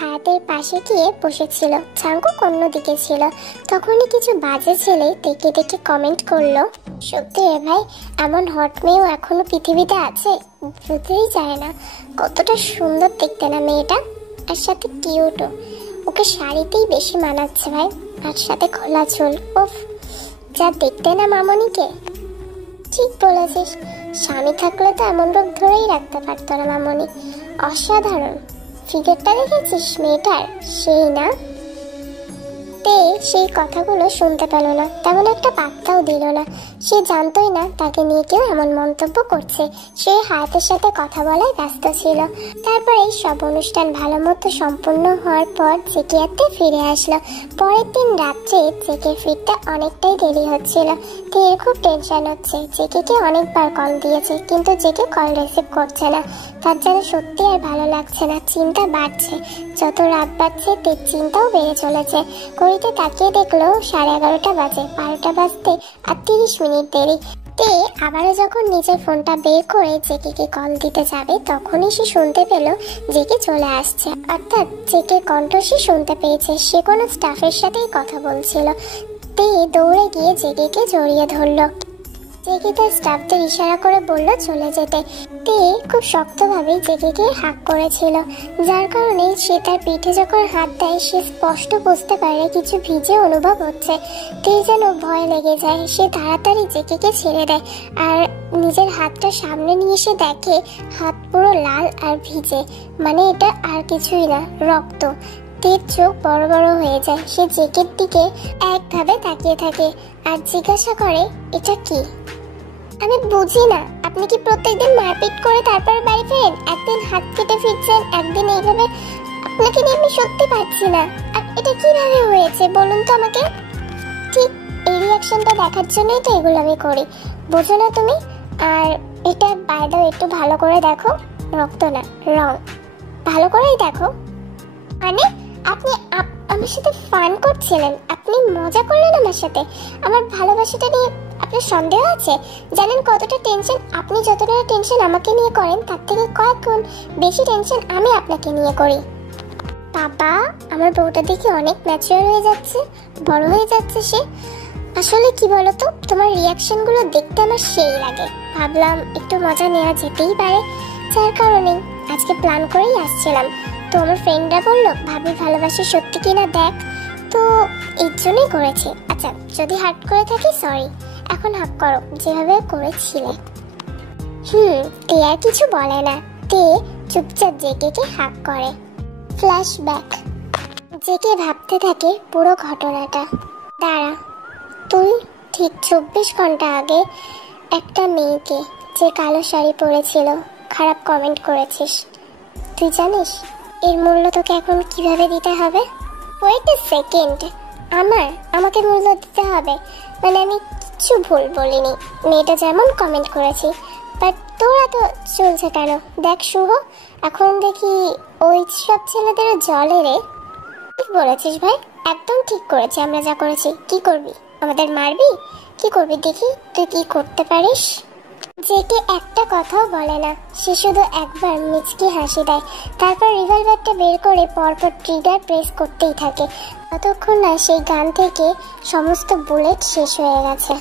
হায়াতের পাশে গিয়ে বসেছিল, জাংকুক অন্যদিকে ছিল। তখনই কিছু বাজে ছেলে তেকে দেখে কমেন্ট করলো, সত্যি রে ভাই, এমন হট মেয়েও এখনো পৃথিবীতে আছে, বুঝতেই যায় না। কতটা সুন্দর দেখতে না মেয়েটা, আর সাথে কিউটও। ওকে শাড়িতেই বেশি মানাচ্ছে ভাই, আর সাথে খোলা চুল। উফ, যা দেখতে না মামনিকে। ঠিক বলেছিস, স্বামী থাকলে তো এমন রূপ ধরেই রাখতে পারতো না মামনি। অসাধারণ ফিগারটা দেখেছিস মেয়েটার, সেই না? তে সেই কথাগুলো শুনতে পেল না, তেমন একটা পাত্তাও দিল না। সে জানতোই না তাকে নিয়ে কেউ এমন মন্তব্য করছে। সে হায়াতের সাথে কথা বলায় ব্যস্ত ছিল। তারপরে সব অনুষ্ঠান ভালো মতো সম্পূর্ণ হওয়ার পর জেকিয়াতে ফিরে আসলো। পরের দিন রাত্রে জেকে ফিরতে অনেকটাই দেরি হচ্ছিল। তের খুব টেনশন হচ্ছে। জেকেকে অনেকবার কল দিয়েছে, কিন্তু জেকে কল রিসিভ করছে না। তার যেন সত্যি আর ভালো লাগছে না, চিন্তা বাড়ছে। যত রাত বাড়ছে তের চিন্তাও বেড়ে চলেছে। ঘড়িতে তাকিয়ে দেখলো 11:30 বাজে। 12টা বাজতে আর 30 মিনিট দেরি। তে আবারও যখন নিজের ফোনটা বের করে জেকে কল দিতে যাবে, তখনই সে শুনতে পেল জেকে চলে আসছে। অর্থাৎ জেকে কণ্ঠ সে শুনতে পেয়েছে, সে কোনো স্টাফের সাথেই কথা বলছিল। তে দৌড়ে গিয়ে জেকে জড়িয়ে ধরলো। জেকে তার স্টাফদের ইশারা করে বলল চলে যেতে। তে খুব শক্তভাবে জেকেকে হাঁক করেছিল, যার কারণে সে তার পিঠে যখন হাত দেয় সে স্পষ্ট বুঝতে পারে কিছু ভিজে অনুভব হচ্ছে। তে যেন ভয় লেগে যায়। সে তাড়াতাড়ি জেকেকে ছেড়ে দেয় আর নিজের হাতটা সামনে নিয়ে সে দেখে হাত পুরো লাল আর ভিজে, মানে এটা আর কিছুই না, রক্ত। তের চোখ বড় বড় হয়ে যায়। সে জেকের দিকে একভাবে তাকিয়ে থাকে আর জিজ্ঞাসা করে, এটা কি? আমি বুঝি না, আপনি কি প্রত্যেকদিন মারপিট করে তারপর বাড়ি ফেরেন? একদিন হাত কেটে ফিরছেন, একদিন এইভাবে। আপনাকে নিয়ে আমি সত্যি পারছি না। আর এটা কিভাবে হয়েছে বলুন তো আমাকে। ঠিক এই রিয়াকশনটা দেখার জন্যই তো এগুলো আমি করি, বোঝো না তুমি? আর এটা বাইরে একটু ভালো করে দেখো, রক্ত না রং, ভালো করেই দেখো। মানে আপনি আমার সাথে ফান করছিলেন? আপনি মজা করলেন আমার সাথে? আমার ভালোবাসাটা নিয়ে আপনার সন্দেহ আছে? জানেন কতটা টেনশন? আপনি যতটা টেনশন আমাকে নিয়ে করেন, তার থেকে কয়েক গুণ বেশি টেনশন আমি আপনাকে নিয়ে করি। বাবা, আমার বউটা দেখি অনেক ম্যাচিওর হয়ে যাচ্ছে, বড় হয়ে যাচ্ছে সে। আসলে কি বলতো, তোমার রিয়াকশনগুলো দেখতে আমার সেই লাগে। ভাবলাম একটু মজা নেওয়া যেতেই পারে, যার কারণে আজকে প্ল্যান করেই আসছিলাম। তো আমার ফ্রেন্ডরা বললো ভাবির ভালোবাসা সত্যি কিনা দেখ, তো এর জন্যই করেছি। আচ্ছা, যদি হার্ট করে থাকি সরি, এখন হাক করো যেভাবে করেছিলে। তে আর কিছু বলে না। তে চুপচাপ জেকেকে হাক করে। ফ্ল্যাশব্যাক। জেকে ভাবতে থাকে পুরো ঘটনাটা। দাঁড়া, তুই ঠিক 24 ঘন্টা আগে একটা মেয়েকে যে কালো শাড়ি পরেছিল খারাপ কমেন্ট করেছিস, তুই জানিস এর মূল্য তোকে এখন কিভাবে দিতে হবে? ওয়েট এ সেকেন্ড, আমাকে মূল্য দিতে হবে? মানে আমি কিছু ভুল বলিনি, মেয়েটা যেমন কমেন্ট করেছি। বাট তোরা তো চলছে কেন? দেখ শুভ, এখন দেখি ওই সব ছেলেদেরও জলে রে। ঠিক বলেছিস ভাই, একদম ঠিক করেছি আমরা যা করেছি। কি করবি? আমাদের মারবি? কি করবি দেখি তুই কি করতে পারিস। জেকে একটা কথাও বলে না, সে শুধু একবার মিচকি হাসি দেয়। তারপর রিভলভারটা বের করে পরপর ট্রিগার প্রেস করতেই থাকে, ততক্ষণ না সেই গান থেকে সমস্ত বুলেট শেষ হয়ে গেছে।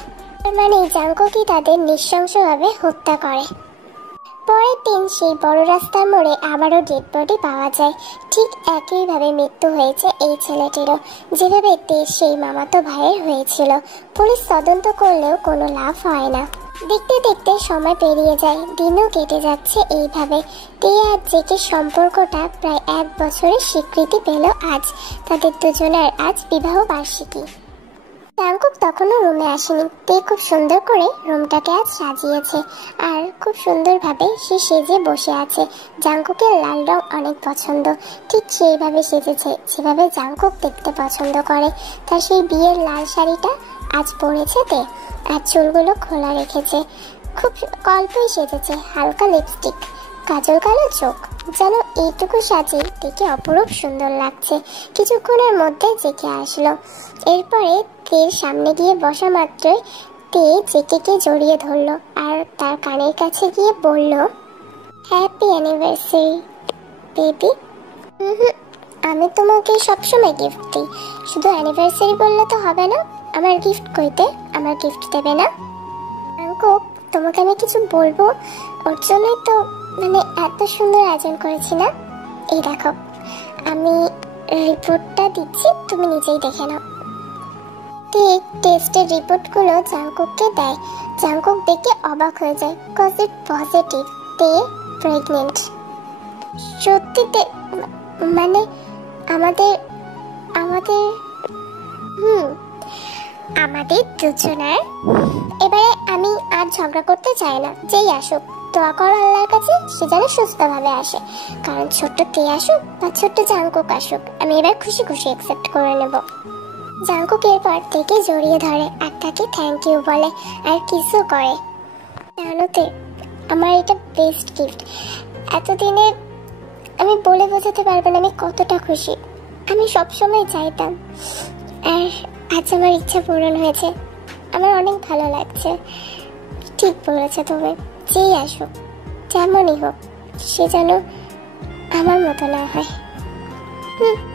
মানে জাংকুকই তাদের নৃশংসভাবে হত্যা করে। পরের দিন সেই বড় রাস্তার মোড়ে আবারও ডেড বডি পাওয়া যায়। ঠিক একইভাবে মৃত্যু হয়েছে এই ছেলেটিরও, যেভাবে তেজ সেই মামাতো ভাইয়ের হয়েছিল। পুলিশ তদন্ত করলেও কোনো লাভ হয় না। দেখতে দেখতে সময় পেরিয়ে যায়, দিনও কেটে যাচ্ছে এইভাবে। তে আর জেকের সম্পর্কটা প্রায় 1 বছরের স্বীকৃতি পেল আজ। তাদের দুজনের আজ বিবাহ বার্ষিকী। জাংকুক তখনও রুমে আসেনি। তে খুব সুন্দর করে রুমটাকে আজ সাজিয়েছে, আর খুব সুন্দরভাবে সে সেজে বসে আছে। জাংকুকের লাল রং অনেক পছন্দ, ঠিক সেইভাবে সেজেছে যেভাবে জাংকুক দেখতে পছন্দ করে। তার সেই বিয়ের লাল শাড়িটা আজ পরেছে তে, আর চুলগুলো খোলা রেখেছে। খুব অল্পই সেজেছে, হালকা লিপস্টিক, কাজল কালো চোখ, যেন এইটুকু সাজে তেকে অপরূপ সুন্দর লাগছে। কিছুক্ষণের মধ্যে জেকে আসলো। এরপরে তের সামনে গিয়ে বসা মাত্রই তে জেকেকে জড়িয়ে ধরলো আর তার কানের কাছে গিয়ে বলল, হ্যাপি অ্যানিভার্সারি বেবি। আমি তোমাকে সবসময় গিফট দিই, শুধু অ্যানিভার্সারি বললে তো হবে না। আমার গিফট কইতে, আমার গিফট দেবে না? জাঙ্কুক, তোমাকে আমি কিছু বলবো, ওর জন্যই তো এত সুন্দর আয়োজন করেছি না। এই দেখো, আমি রিপোর্টটা দিচ্ছি, তুমি নিজেই দেখে নাও। টেস্টের রিপোর্টগুলো জাঙ্কুককে দেয়। জাঙ্কুক দেখে অবাক হয়ে যায়, কজ ইট পজিটিভ, তে প্রেগনেন্ট। সত্যিতে আমাদের আমাদের আমাদের দুজনের। এবারে আমি আর ঝগড়া করতে চাই না, যেই আসুক দোয়া করো আল্লাহর কাছে সে যেন সুস্থভাবে আসে। কারণ ছোট্ট তে আসুক বা ছোট্ট জাঙ্কুক আসুক, আমি এবার খুশি খুশি অ্যাকসেপ্ট করে নেব। জাঙ্কুক এরপর থেকে জড়িয়ে ধরে আর তাকে থ্যাংক ইউ বলে আর কিসও করে। জানোতে, আমার এটা বেস্ট গিফট। এতদিনে আমি বলে বোঝাতে পারবো না আমি কতটা খুশি। আমি সবসময় চাইতাম, আর আজ আমার ইচ্ছা পূরণ হয়েছে। আমার অনেক ভালো লাগছে। ঠিক বলেছে তুমি, যেই আসুক যেমনই হোক সে যেন আমার মতো না হয়।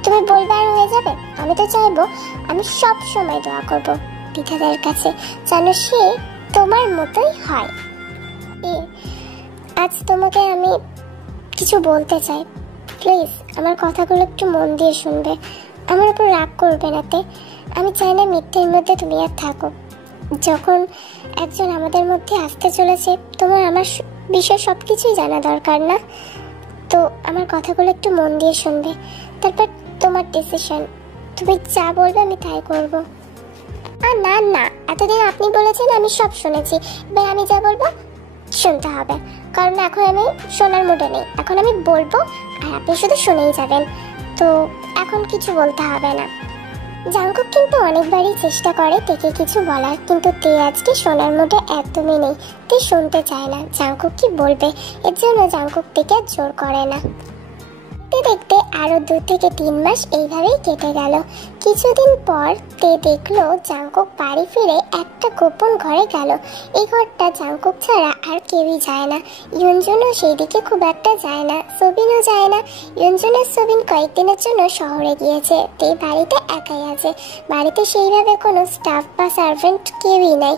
তুমি বলবে আর হয়ে যাবে? আমি তো চাইবো, আমি সব সময় দোয়া করবো বিধাতার কাছে যেন সে তোমার মতোই হয়। আজ তোমাকে আমি কিছু বলতে চাই, প্লিজ আমার কথাগুলো একটু মন দিয়ে শুনবে। আমার উপর রাগ করবে না তে। আমি চাই না মিথ্যের মধ্যে তুমি আর থাকো। যখন একজন আমাদের মধ্যে আসতে চলেছে, তোমার আমার বিষয় সব কিছুই জানা দরকার না? তো আমার কথাগুলো একটু মন দিয়ে শুনবে, তারপর তোমার ডিসিশন। তুমি যা বলবে আমি তাই করব। আর না না, এতদিন আপনি বলেছেন আমি সব শুনেছি, এবার আমি যা বলবো শুনতে হবে। কারণ এখন আমি শোনার মুডে নেই, এখন আমি বলবো আর আপনি শুধু শুনেই যাবেন। তো এখন কিছু বলতে হবে না। জাঙ্কুক কিন্তু অনেকবারই চেষ্টা করে তেকে কিছু বলার, কিন্তু তে আজকে শোনার মুডে একদমই নেই। তে শুনতে চায় না জাঙ্কুক কি বলবে, এর জন্য জাঙ্কুক তেকে আর জোর করে না। দেখতে দেখতে আরো 2 থেকে 3 মাস এইভাবেই কেটে গেল। কিছুদিন পর তে দেখলো জাঙ্কুক বাড়ি ফিরে একটা গোপন ঘরে গেল। এই ঘরটা জাঙ্কুক ছাড়া আর কেউই যায় না। ইয়ুনজুনও সেই দিকে খুব একটা যায় না, সোবিনও যায় না। ইয়ুনজুন আর সোবিন কয়েকদিনের জন্য শহরে গিয়েছে, তে বাড়িতে একাই আছে। বাড়িতে সেইভাবে কোনো স্টাফ বা সার্ভেন্ট কেউই নাই।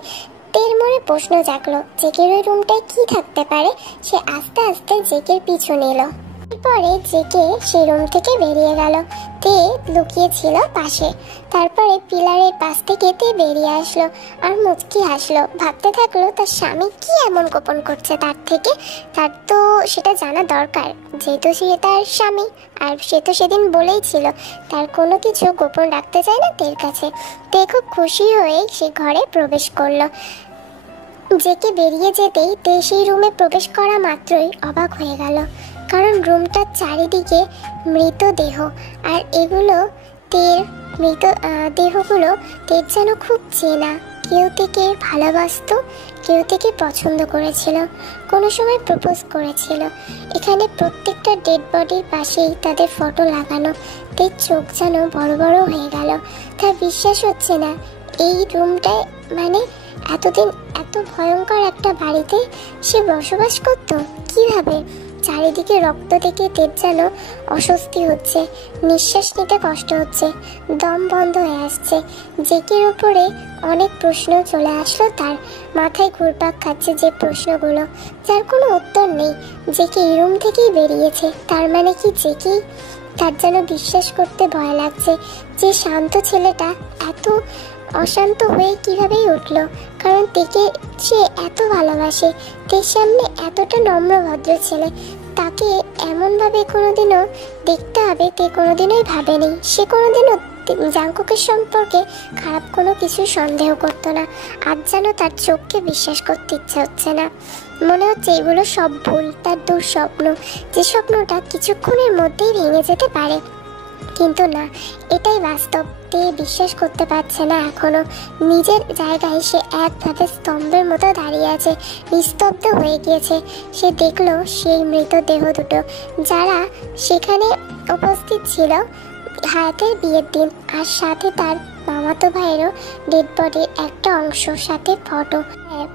তের মনে প্রশ্ন জাগলো, জেকের ওই রুমটায় কি থাকতে পারে। সে আস্তে আস্তে জেকের পিছু নিল। পরে জেকে সেই রুম থেকে বেরিয়ে গেল। তে লুকিয়ে ছিল পাশে। তারপরে পিলারের পাশ থেকে তে বেরিয়ে আসলো আর মুচকি হাসলো। ভাবতে থাকলো তার স্বামী কি এমন গোপন করছে তার থেকে। তার তো সেটা জানা দরকার, যেহেতু সে তার স্বামী। আর সে তো সেদিন বলেই ছিল তার কোনো কিছু গোপন রাখতে চায় না তের কাছে। তে খুব খুশি হয়ে সে ঘরে প্রবেশ করলো। জেকে বেরিয়ে যেতেই তে সেই রুমে প্রবেশ করা মাত্রই অবাক হয়ে গেল, কারণ রুমটার চারিদিকে মৃতদেহ। আর এগুলো তের দেহগুলো তের যেন খুব চেনা। কেউ থেকে ভালোবাসতো, কেউ থেকে পছন্দ করেছিল, কোনো সময় প্রপোজ করেছিল। এখানে প্রত্যেকটা ডেড বডির পাশেই তাদের ফটো লাগানো। তের চোখ যেন বড় বড় হয়ে গেল। তার বিশ্বাস হচ্ছে না এই রুমটায় এতদিন এত ভয়ঙ্কর একটা বাড়িতে সে বসবাস করত। কিভাবে? চারিদিকে রক্ত দেখে তের যেন অস্বস্তি হচ্ছে, নিঃশ্বাস নিতে কষ্ট হচ্ছে, দম বন্ধ হয়ে আসছে। জেকের উপরে অনেক প্রশ্ন চলে আসলো তার মাথায়, ঘুরপাক খাচ্ছে যে প্রশ্নগুলো, যার কোনো উত্তর নেই। জেকে এই রুম থেকেই বেরিয়েছে, তার মানে কি জেকেই? তার যেন বিশ্বাস করতে ভয় লাগছে যে শান্ত ছেলেটা এত অশান্ত হয়ে কিভাবেই উঠলো। কারণ তেকে সে এত ভালোবাসে, তের সামনে এতটা নম্র ভদ্র ছেলে, তাকে এমনভাবে কোনোদিনও দেখতে হবে তে কোনোদিনই ভাবেনি। সে কোনোদিনও জাঙ্কুকের সম্পর্কে খারাপ কোনো কিছু সন্দেহ করতো না। আজ যেন তার চোখকে বিশ্বাস করতে ইচ্ছে হচ্ছে না। মনে হচ্ছে এগুলো সব ভুল, তার দুঃস্বপ্ন, যে স্বপ্নটা কিছুক্ষণের মধ্যেই ভেঙে যেতে পারে। কিন্তু না, এটাই বাস্তব। তে বিশ্বাস করতে পারছে না এখনো। নিজের জায়গায় সে একভাবে স্তম্ভের মতো দাঁড়িয়ে আছে, নিস্তব্ধ হয়ে গিয়েছে। সে দেখলো সেই মৃতদেহ দুটো, যারা সেখানে উপস্থিত ছিল হায়াতের বিয়ের দিন, আর সাথে তার মামাতো ভাইয়েরও ডেড বডির একটা অংশ, সাথে ফটো।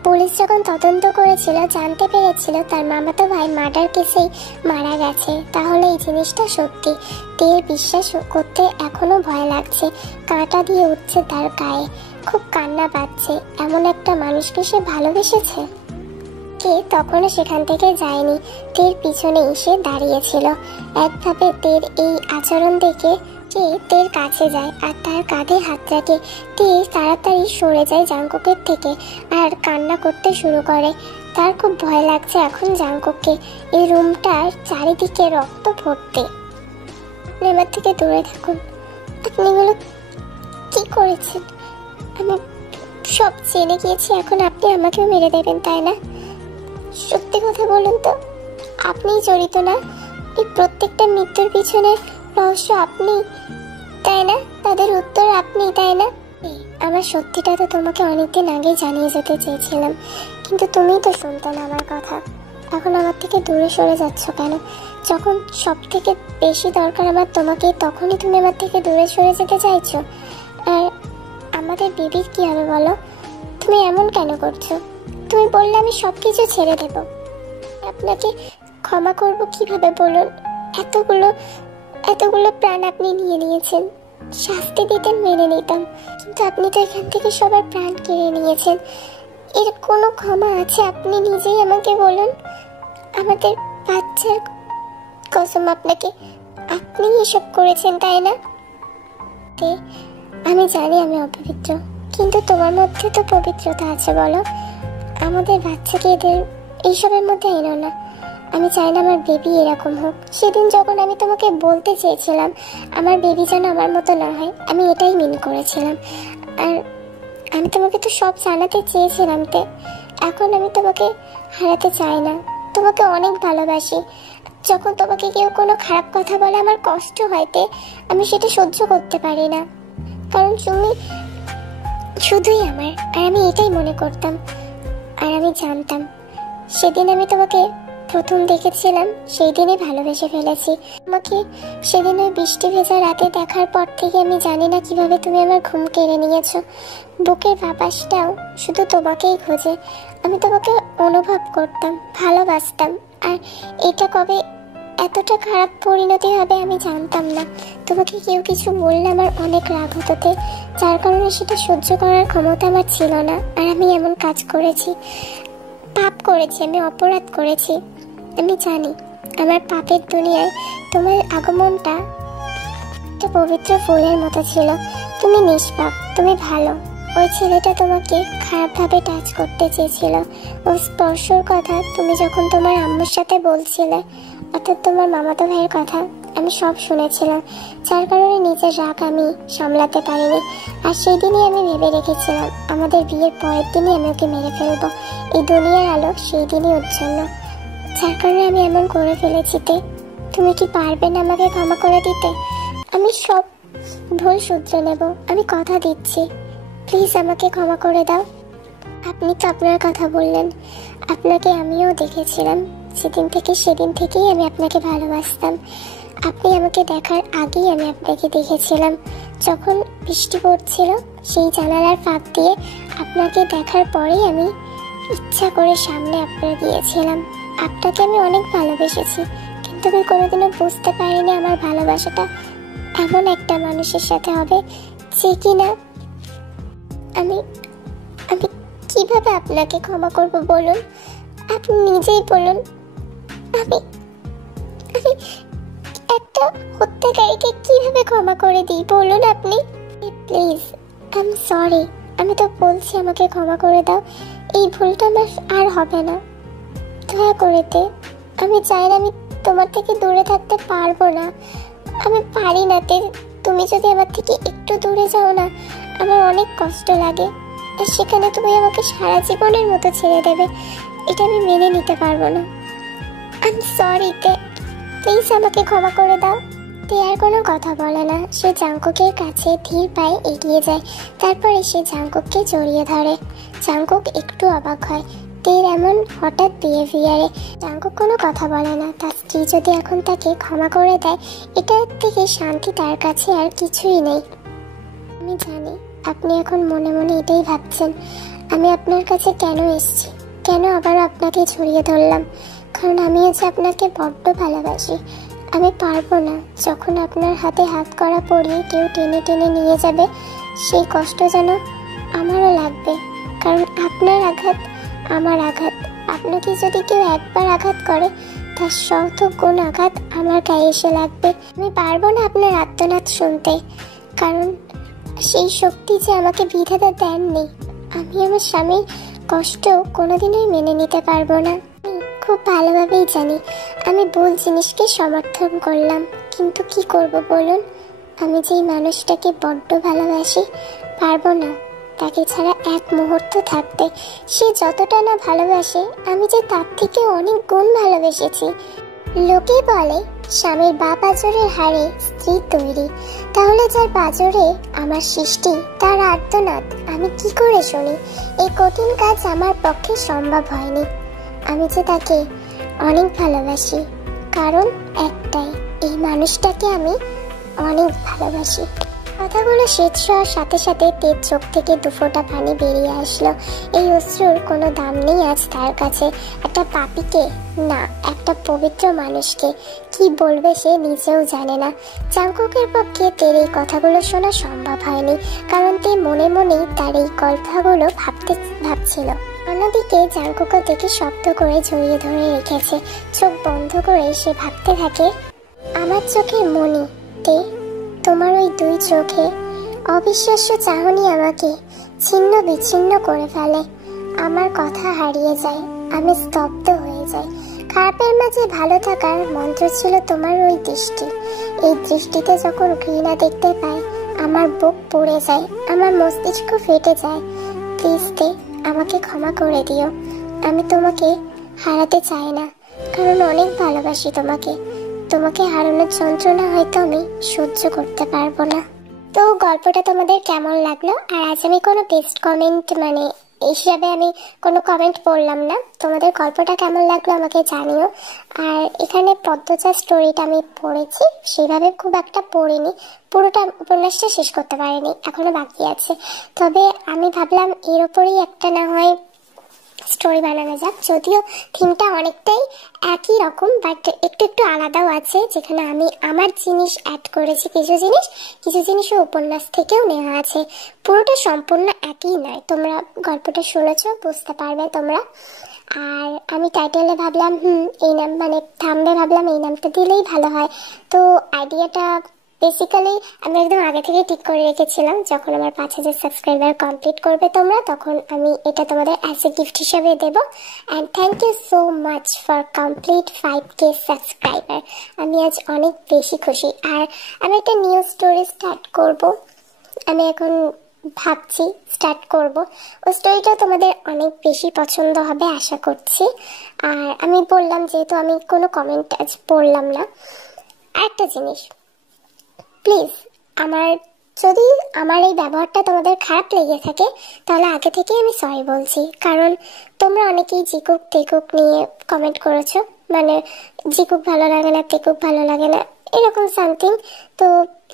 পুলিশ যখন তদন্ত করেছিল জানতে পেরেছিল তার মামাতো ভাই মার্ডার কেসেই মারা গেছে। তাহলে এই জিনিসটা সত্যি। তের বিশ্বাস করতে এখনো ভয় লাগছে, কাঁটা দিয়ে উঠছে তার গায়ে, খুব কান্না পাচ্ছে। এমন একটা মানুষকে সে ভালোবেসেছে। কে তখনও সেখান থেকে যায়নি, তের পিছনে এসে দাঁড়িয়েছিল। একভাবে তের এই আচরণ দেখে সে তের কাছে যায় আর তার কাঁধে হাত রাখে। তে তাড়াতাড়ি সরে যায় জাংকুকের থেকে আর কান্না করতে শুরু করে। তার খুব ভয় লাগছে এখন জাংকুককে। এই রুমটার চারিদিকে রক্ত ভর্তি। আমার থেকে দূরে থাকুন। আপনি এগুলো কি করেছেন? আমি সব জেনে গিয়েছি, এখন আপনি আমাকেও মেরে দেবেন, তাই না? সত্যি কথা বলুন তো, আপনিই জড়িত না? এই প্রত্যেকটা মৃত্যুর পিছনে রহস্য আপনি, তাই না? তাদের উত্তর আপনি, তাই না? আমার সত্যিটা তো তোমাকে অনেকদিন আগেই জানিয়ে যেতে চেয়েছিলাম, কিন্তু তুমিই তো শুনতে না আমার কথা। এখন আমার থেকে দূরে সরে যাচ্ছ কেন? যখন সব থেকে বেশি দরকার আমার তোমাকে, তখনই তুমি আমার থেকে দূরে সরে যেতে চাইছো। আর আমাদের বেবির কি হবে বলো? তুমি এমন কেন করছো? তুমি বললে আমি সব কিছু ছেড়ে দেব। আপনাকে ক্ষমা করব কিভাবে বলুন? এতগুলো প্রাণ আপনি নিয়ে নিয়েছেন। শাস্তি দিতেন মেনে নিতাম, কিন্তু আপনি তো এখান থেকে সবার প্রাণ কেড়ে নিয়েছেন। এর কোনো ক্ষমা আছে? আপনি নিজেই আমাকে বলুন। আমাদের বাচ্চার কসম আপনাকে, আপনি এসব করেছেন, তাই না? আমি জানি আমি অপবিত্র, কিন্তু তোমার মধ্যে তো পবিত্রতা আছে, বলো। আমাদের বাচ্চাকে এদের এইসবের মধ্যে এনো না। আমি চাই না আমার বেবি এরকম হোক। সেদিন যখন আমি তোমাকে বলতে চেয়েছিলাম আমার বেবি যেন আমার মতো না হয়, আমি এটাই মিন করেছিলাম। আর আমি তোমাকে তো সব জানাতে চেয়েছিলাম। এখন আমি তোমাকে হারাতে চাই না। তোমাকে অনেক ভালোবাসি। যখন তোমাকে কেউ কোনো খারাপ কথা বলে আমার কষ্ট হয়, আমি সেটা সহ্য করতে পারি না, কারণ তুমি শুধুই আমার। আর আমি এটাই মনে করতাম, আর আমি জানতাম সেদিন আমি তোমাকে প্রথম দেখেছিলাম, সেই দিনই ভালোবেসে ফেলেছি তোমাকে। সেদিন ওই বৃষ্টি ভেজা রাতে দেখার পর থেকে আমি জানি না কিভাবে তুমি আমার ঘুম কেড়ে নিয়েছো। বুকের বাতাসটাও শুধু তোমাকেই খোঁজে। আমি তোমাকে অনুভব করতাম, ভালোবাসতাম। আর এটা কবে এতটা খারাপ পরিণতি হবে আমি জানতাম না। তোমাকে কেউ কিছু বললে আমার অনেক রাগ হতো, যার কারণে সেটা সহ্য করার ক্ষমতা আমার ছিল না। আর আমি এমন কাজ করেছি, পাপ করেছি, আমি অপরাধ করেছি। আমি জানি আমার পাপের দুনিয়ায় তোমার আগমনটা একটা পবিত্র ফুলের মতো ছিল। তুমি নিষ্পাপ, তুমি ভালো। ওই ছেলেটা তোমাকে খারাপভাবে টাচ করতে চেয়েছিল। ওর স্পর্শর কথা তুমি যখন তোমার আম্মুর সাথে বলছিলে, অর্থাৎ তোমার মামাতো ভাইয়ের কথা, আমি সব শুনেছিলাম, যার কারণে নিজের রাগ আমি সামলাতে পারিনি। আর সেই দিনই আমি ভেবে রেখেছিলাম আমাদের বিয়ের পরের দিনই আমি ওকে মেরে ফেলবো। এই দুনিয়ার আলো সেই দিনই ওর জন্য, যার কারণে আমি এমন করে ফেলেছি। তুমি কি পারবে না আমাকে ক্ষমা করে দিতে? আমি সব ভুল শুধরে নেব, আমি কথা দিচ্ছি। প্লিজ আমাকে ক্ষমা করে দাও। আপনি তো আপনার কথা বললেন, আপনাকে আমিও দেখেছিলাম সেদিন থেকেই আমি আপনাকে ভালোবাসতাম। আপনি আমাকে দেখার আগেই আমি আপনাকে দেখেছিলাম। যখন বৃষ্টি পড়ছিল সেই জানালার ফাঁক দিয়ে আপনাকে দেখার পরেই আমি ইচ্ছা করে সামনে আপনার গিয়েছিলাম। আপনাকে আমি অনেক ভালোবেসেছি, কিন্তু আমি কোনোদিনও বুঝতে পারিনি আমার ভালোবাসাটা এমন একটা মানুষের সাথে হবে যে কিনা আমি কিভাবে আপনাকে ক্ষমা করব বলুন? আপনি নিজেই বলুন। আমি একটা হত্যাকারীকে কিভাবে ক্ষমা করে দিই বলুন আপনি? Please, I am sorry. আমি তো বলছি আমাকে ক্ষমা করে দাও। এই ভুলটা আমার আর হবে না, দয়া করে দে। আমি চাই না, আমি তোমার থেকে দূরে থাকতে পারবো না, আমি পারি না। তুমি যদি আমার থেকে একটু দূরে যাও না, আমার অনেক কষ্ট লাগে। আর সেখানে তুমি আমাকে সারা জীবনের মতো ছেড়ে দেবে, এটা আমি মেনে নিতে পারবো না। আই এম সরি প্লিজ আমাকে ক্ষমা করে দাও। তে আর কোনো কথা বলে না, সে জাংকুকের কাছে ধীর পায়ে এগিয়ে যায়। তারপরে সে জাংকুককে জড়িয়ে ধরে। জাংকুক একটু অবাক হয় তের এমন হঠাৎ বিহেভিয়ারে। জাংকুক কোনো কথা বলে না। তার স্ত্রী যদি এখন তাকে ক্ষমা করে দেয়, এটার থেকে শান্তি তার কাছে আর কিছুই নেই। আমি জানি আপনি এখন মনে মনে এটাই ভাবছেন, আমি আপনার কাছে কেন এসেছি, কেন আবারও আপনাকে জড়িয়ে ধরলাম। কারণ আমি আজ আপনাকে বড্ড ভালোবাসি। আমি পারবো না যখন আপনার হাতে হাত করা পরিয়ে কেউ টেনে টেনে নিয়ে যাবে, সেই কষ্ট যেন আমারও লাগবে। কারণ আপনার আঘাত আমার আঘাত। আপনাকে যদি কেউ একবার আঘাত করে, তার 100 গুণ আঘাত আমার গায়ে এসে লাগবে। আমি পারবো না আপনার আর্তনাদ শুনতে, কারণ সেই শক্তি যে আমাকে বিধাতা দেননি। আমি আমার স্বামীর কষ্ট কোনোদিনই মেনে নিতে পারবো না। আমি খুব ভালোভাবেই জানি আমি ভুল জিনিসকে সমর্থন করলাম, কিন্তু কি করব বলুন? আমি যেই মানুষটাকে বড্ড ভালোবাসি, পারবো না তাকে ছাড়া এক মুহূর্ত থাকতে। সে যতটা না ভালোবাসে, আমি যে তার থেকে অনেক গুণ ভালোবেসেছি। লোকে বলে স্বামীর বাপ আজরের হাড়ে স্ত্রী তৈরি, তাহলে যার বাজরে আমার সৃষ্টি, তার আর্তনাদ আমি কি করে শুনি? এই কঠিন কাজ আমার পক্ষে সম্ভব হয়নি। আমি যে তাকে অনেক ভালোবাসি, কারণ একটাই, এই মানুষটাকে আমি অনেক ভালোবাসি। কথাগুলো শেষ হওয়ার সাথে সাথে তের চোখ থেকে 2 ফোঁটা পানি বেরিয়ে আসলো। এই অশ্রুর কোনো দাম নেই আজ তার কাছে। একটা পাপীকে না, একটা পবিত্র মানুষকে কি বলবে সে নিজেও জানে না। জাংকুকের পক্ষে তের এই কথাগুলো শোনা সম্ভব হয়নি, কারণ তে মনে মনেই তার এই কথাগুলো ভাবছিল। অন্যদিকে জাংকুকও দেখে শব্দ করে জড়িয়ে ধরে রেখেছে। চোখ বন্ধ করে সে ভাবতে থাকে, আমার চোখের মণি তে, তোমার ওই 2 চোখে অবিশ্বাস্য চাহনি আমাকে ছিন্ন বিচ্ছিন্ন করে ফেলে। আমার কথা হারিয়ে যায়, আমি স্তব্ধ হয়ে যাই। খারাপের মাঝে ভালো থাকার মন্ত্র ছিল তোমার ওই দৃষ্টি। এই দৃষ্টিতে যখন ঘৃণা দেখতে পাই, আমার বুক পুড়ে যায়, আমার মস্তিষ্ক ফেটে যায়। প্লিজ তে, আমাকে ক্ষমা করে দিও। আমি তোমাকে হারাতে চাই না, কারণ অনেক ভালোবাসি তোমাকে। তোমাকে হারানোর যন্ত্রণা হয়তো আমি সহ্য করতে পারবো না। তো গল্পটা তোমাদের কেমন লাগলো? আর আজ আমি কোনো বেস্ট কমেন্ট হিসাবে আমি কোনো কমেন্ট পড়লাম না। তোমাদের গল্পটা কেমন লাগলো আমাকে জানিও। আর এখানে পদ্মজা স্টোরিটা আমি পড়েছি, সেভাবে খুব একটা পড়িনি, পুরোটা উপন্যাসটা শেষ করতে পারিনি, এখনো বাকি আছে। তবে আমি ভাবলাম এর ওপরেই একটা না হয় স্টোরি বানানো যাক, যদিও থিমটা অনেকটাই একই রকম, বাট একটু একটু আলাদাও আছে, যেখানে আমি আমার জিনিস অ্যাড করেছি। কিছু জিনিসও উপন্যাস থেকেও নেওয়া আছে, পুরোটা সম্পূর্ণ একই নয়। তোমরা গল্পটা শুনেছ, বুঝতে পারবে তোমরা। আর আমি টাইটেলে ভাবলাম এই নাম থামবে, ভাবলাম এই নামটা দিলেই ভালো হয়। তো আইডিয়াটা বেসিক্যালি আমি একদম আগে থেকে ঠিক করে রেখেছিলাম, যখন আমার 5000 সাবস্ক্রাইবার কমপ্লিট করবে তোমরা, তখন আমি এটা তোমাদের অ্যাজ এ গিফট হিসেবে দেবো। And thank you so much for complete 5K subscriber. আমি আজ অনেক বেশি খুশি। আর আমি একটা নিউ স্টোরি স্টার্ট করব, আমি এখন ভাবছি স্টার্ট করব। ওই স্টোরিটা তোমাদের অনেক বেশি পছন্দ হবে আশা করছি। আর আমি বললাম, যেহেতু আমি কোনো কমেন্ট আজ পড়লাম না, একটা জিনিস প্লিজ, যদি আমার এই ব্যবহারটা তোমাদের খারাপ লেগে থাকে, তাহলে আগে থেকেই আমি সরি বলছি। কারণ তোমরা অনেকেই জিকুক তেকুক নিয়ে কমেন্ট করেছো, জিকুক ভালো লাগে না, তেকুক ভালো লাগে না, এরকম সামথিং। তো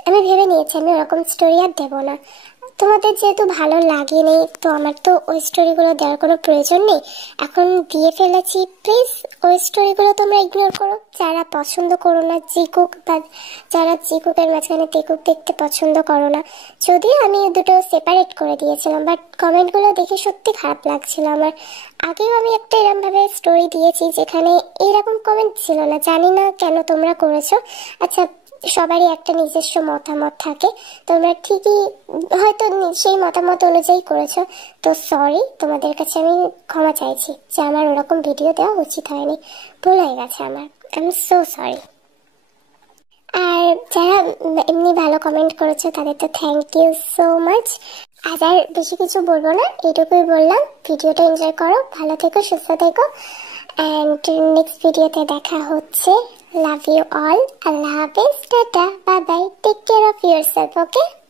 আমি ভেবে নিয়েছি আমি ওরকম স্টোরি আর দেবো না। তোমাদের যেহেতু ভালো লাগেনি, তো আমার তো ওই স্টোরিগুলো দেওয়ার কোনো প্রয়োজন নেই, এখন দিয়ে ফেলেছি। প্লিজ ওই স্টোরিগুলো তোমরা ইগনোর করো, যারা পছন্দ করো না জিকুক, বা যারা জিকুকের মাঝখানে তেকুক দেখতে পছন্দ করো না। যদিও আমি দুটো সেপারেট করে দিয়েছিলাম, বাট কমেন্টগুলো দেখে সত্যি খারাপ লাগছিল আমার। আগেও আমি একটা এরকমভাবে স্টোরি দিয়েছি যেখানে এইরকম কমেন্ট ছিল না, জানি না কেন তোমরা করেছো। আচ্ছা, সবারই একটা নিজস্ব মতামত থাকে, তোমরা ঠিকই হয়তো সেই মতামত অনুযায়ী করেছো। তো সরি, তোমাদের কাছে আমি ক্ষমা চাইছি যে আমার ওরকম ভিডিও দেওয়া উচিত হয়নি, ভুল হয়ে গেছে আমার, আই এম সো সরি। আর যারা এমনি ভালো কমেন্ট করেছো তাদের তো থ্যাংক ইউ সো মাচ। আজ আর বেশি কিছু বলবো না, এইটুকুই বললাম। ভিডিওটা এনজয় করো, ভালো থেকো, সুস্থ থেকো, অ্যান্ড নেক্সট ভিডিওতে দেখা হচ্ছে। Love you all. আল্লাহ হাফেজ, tata, bye bye, take care of yourself, okay.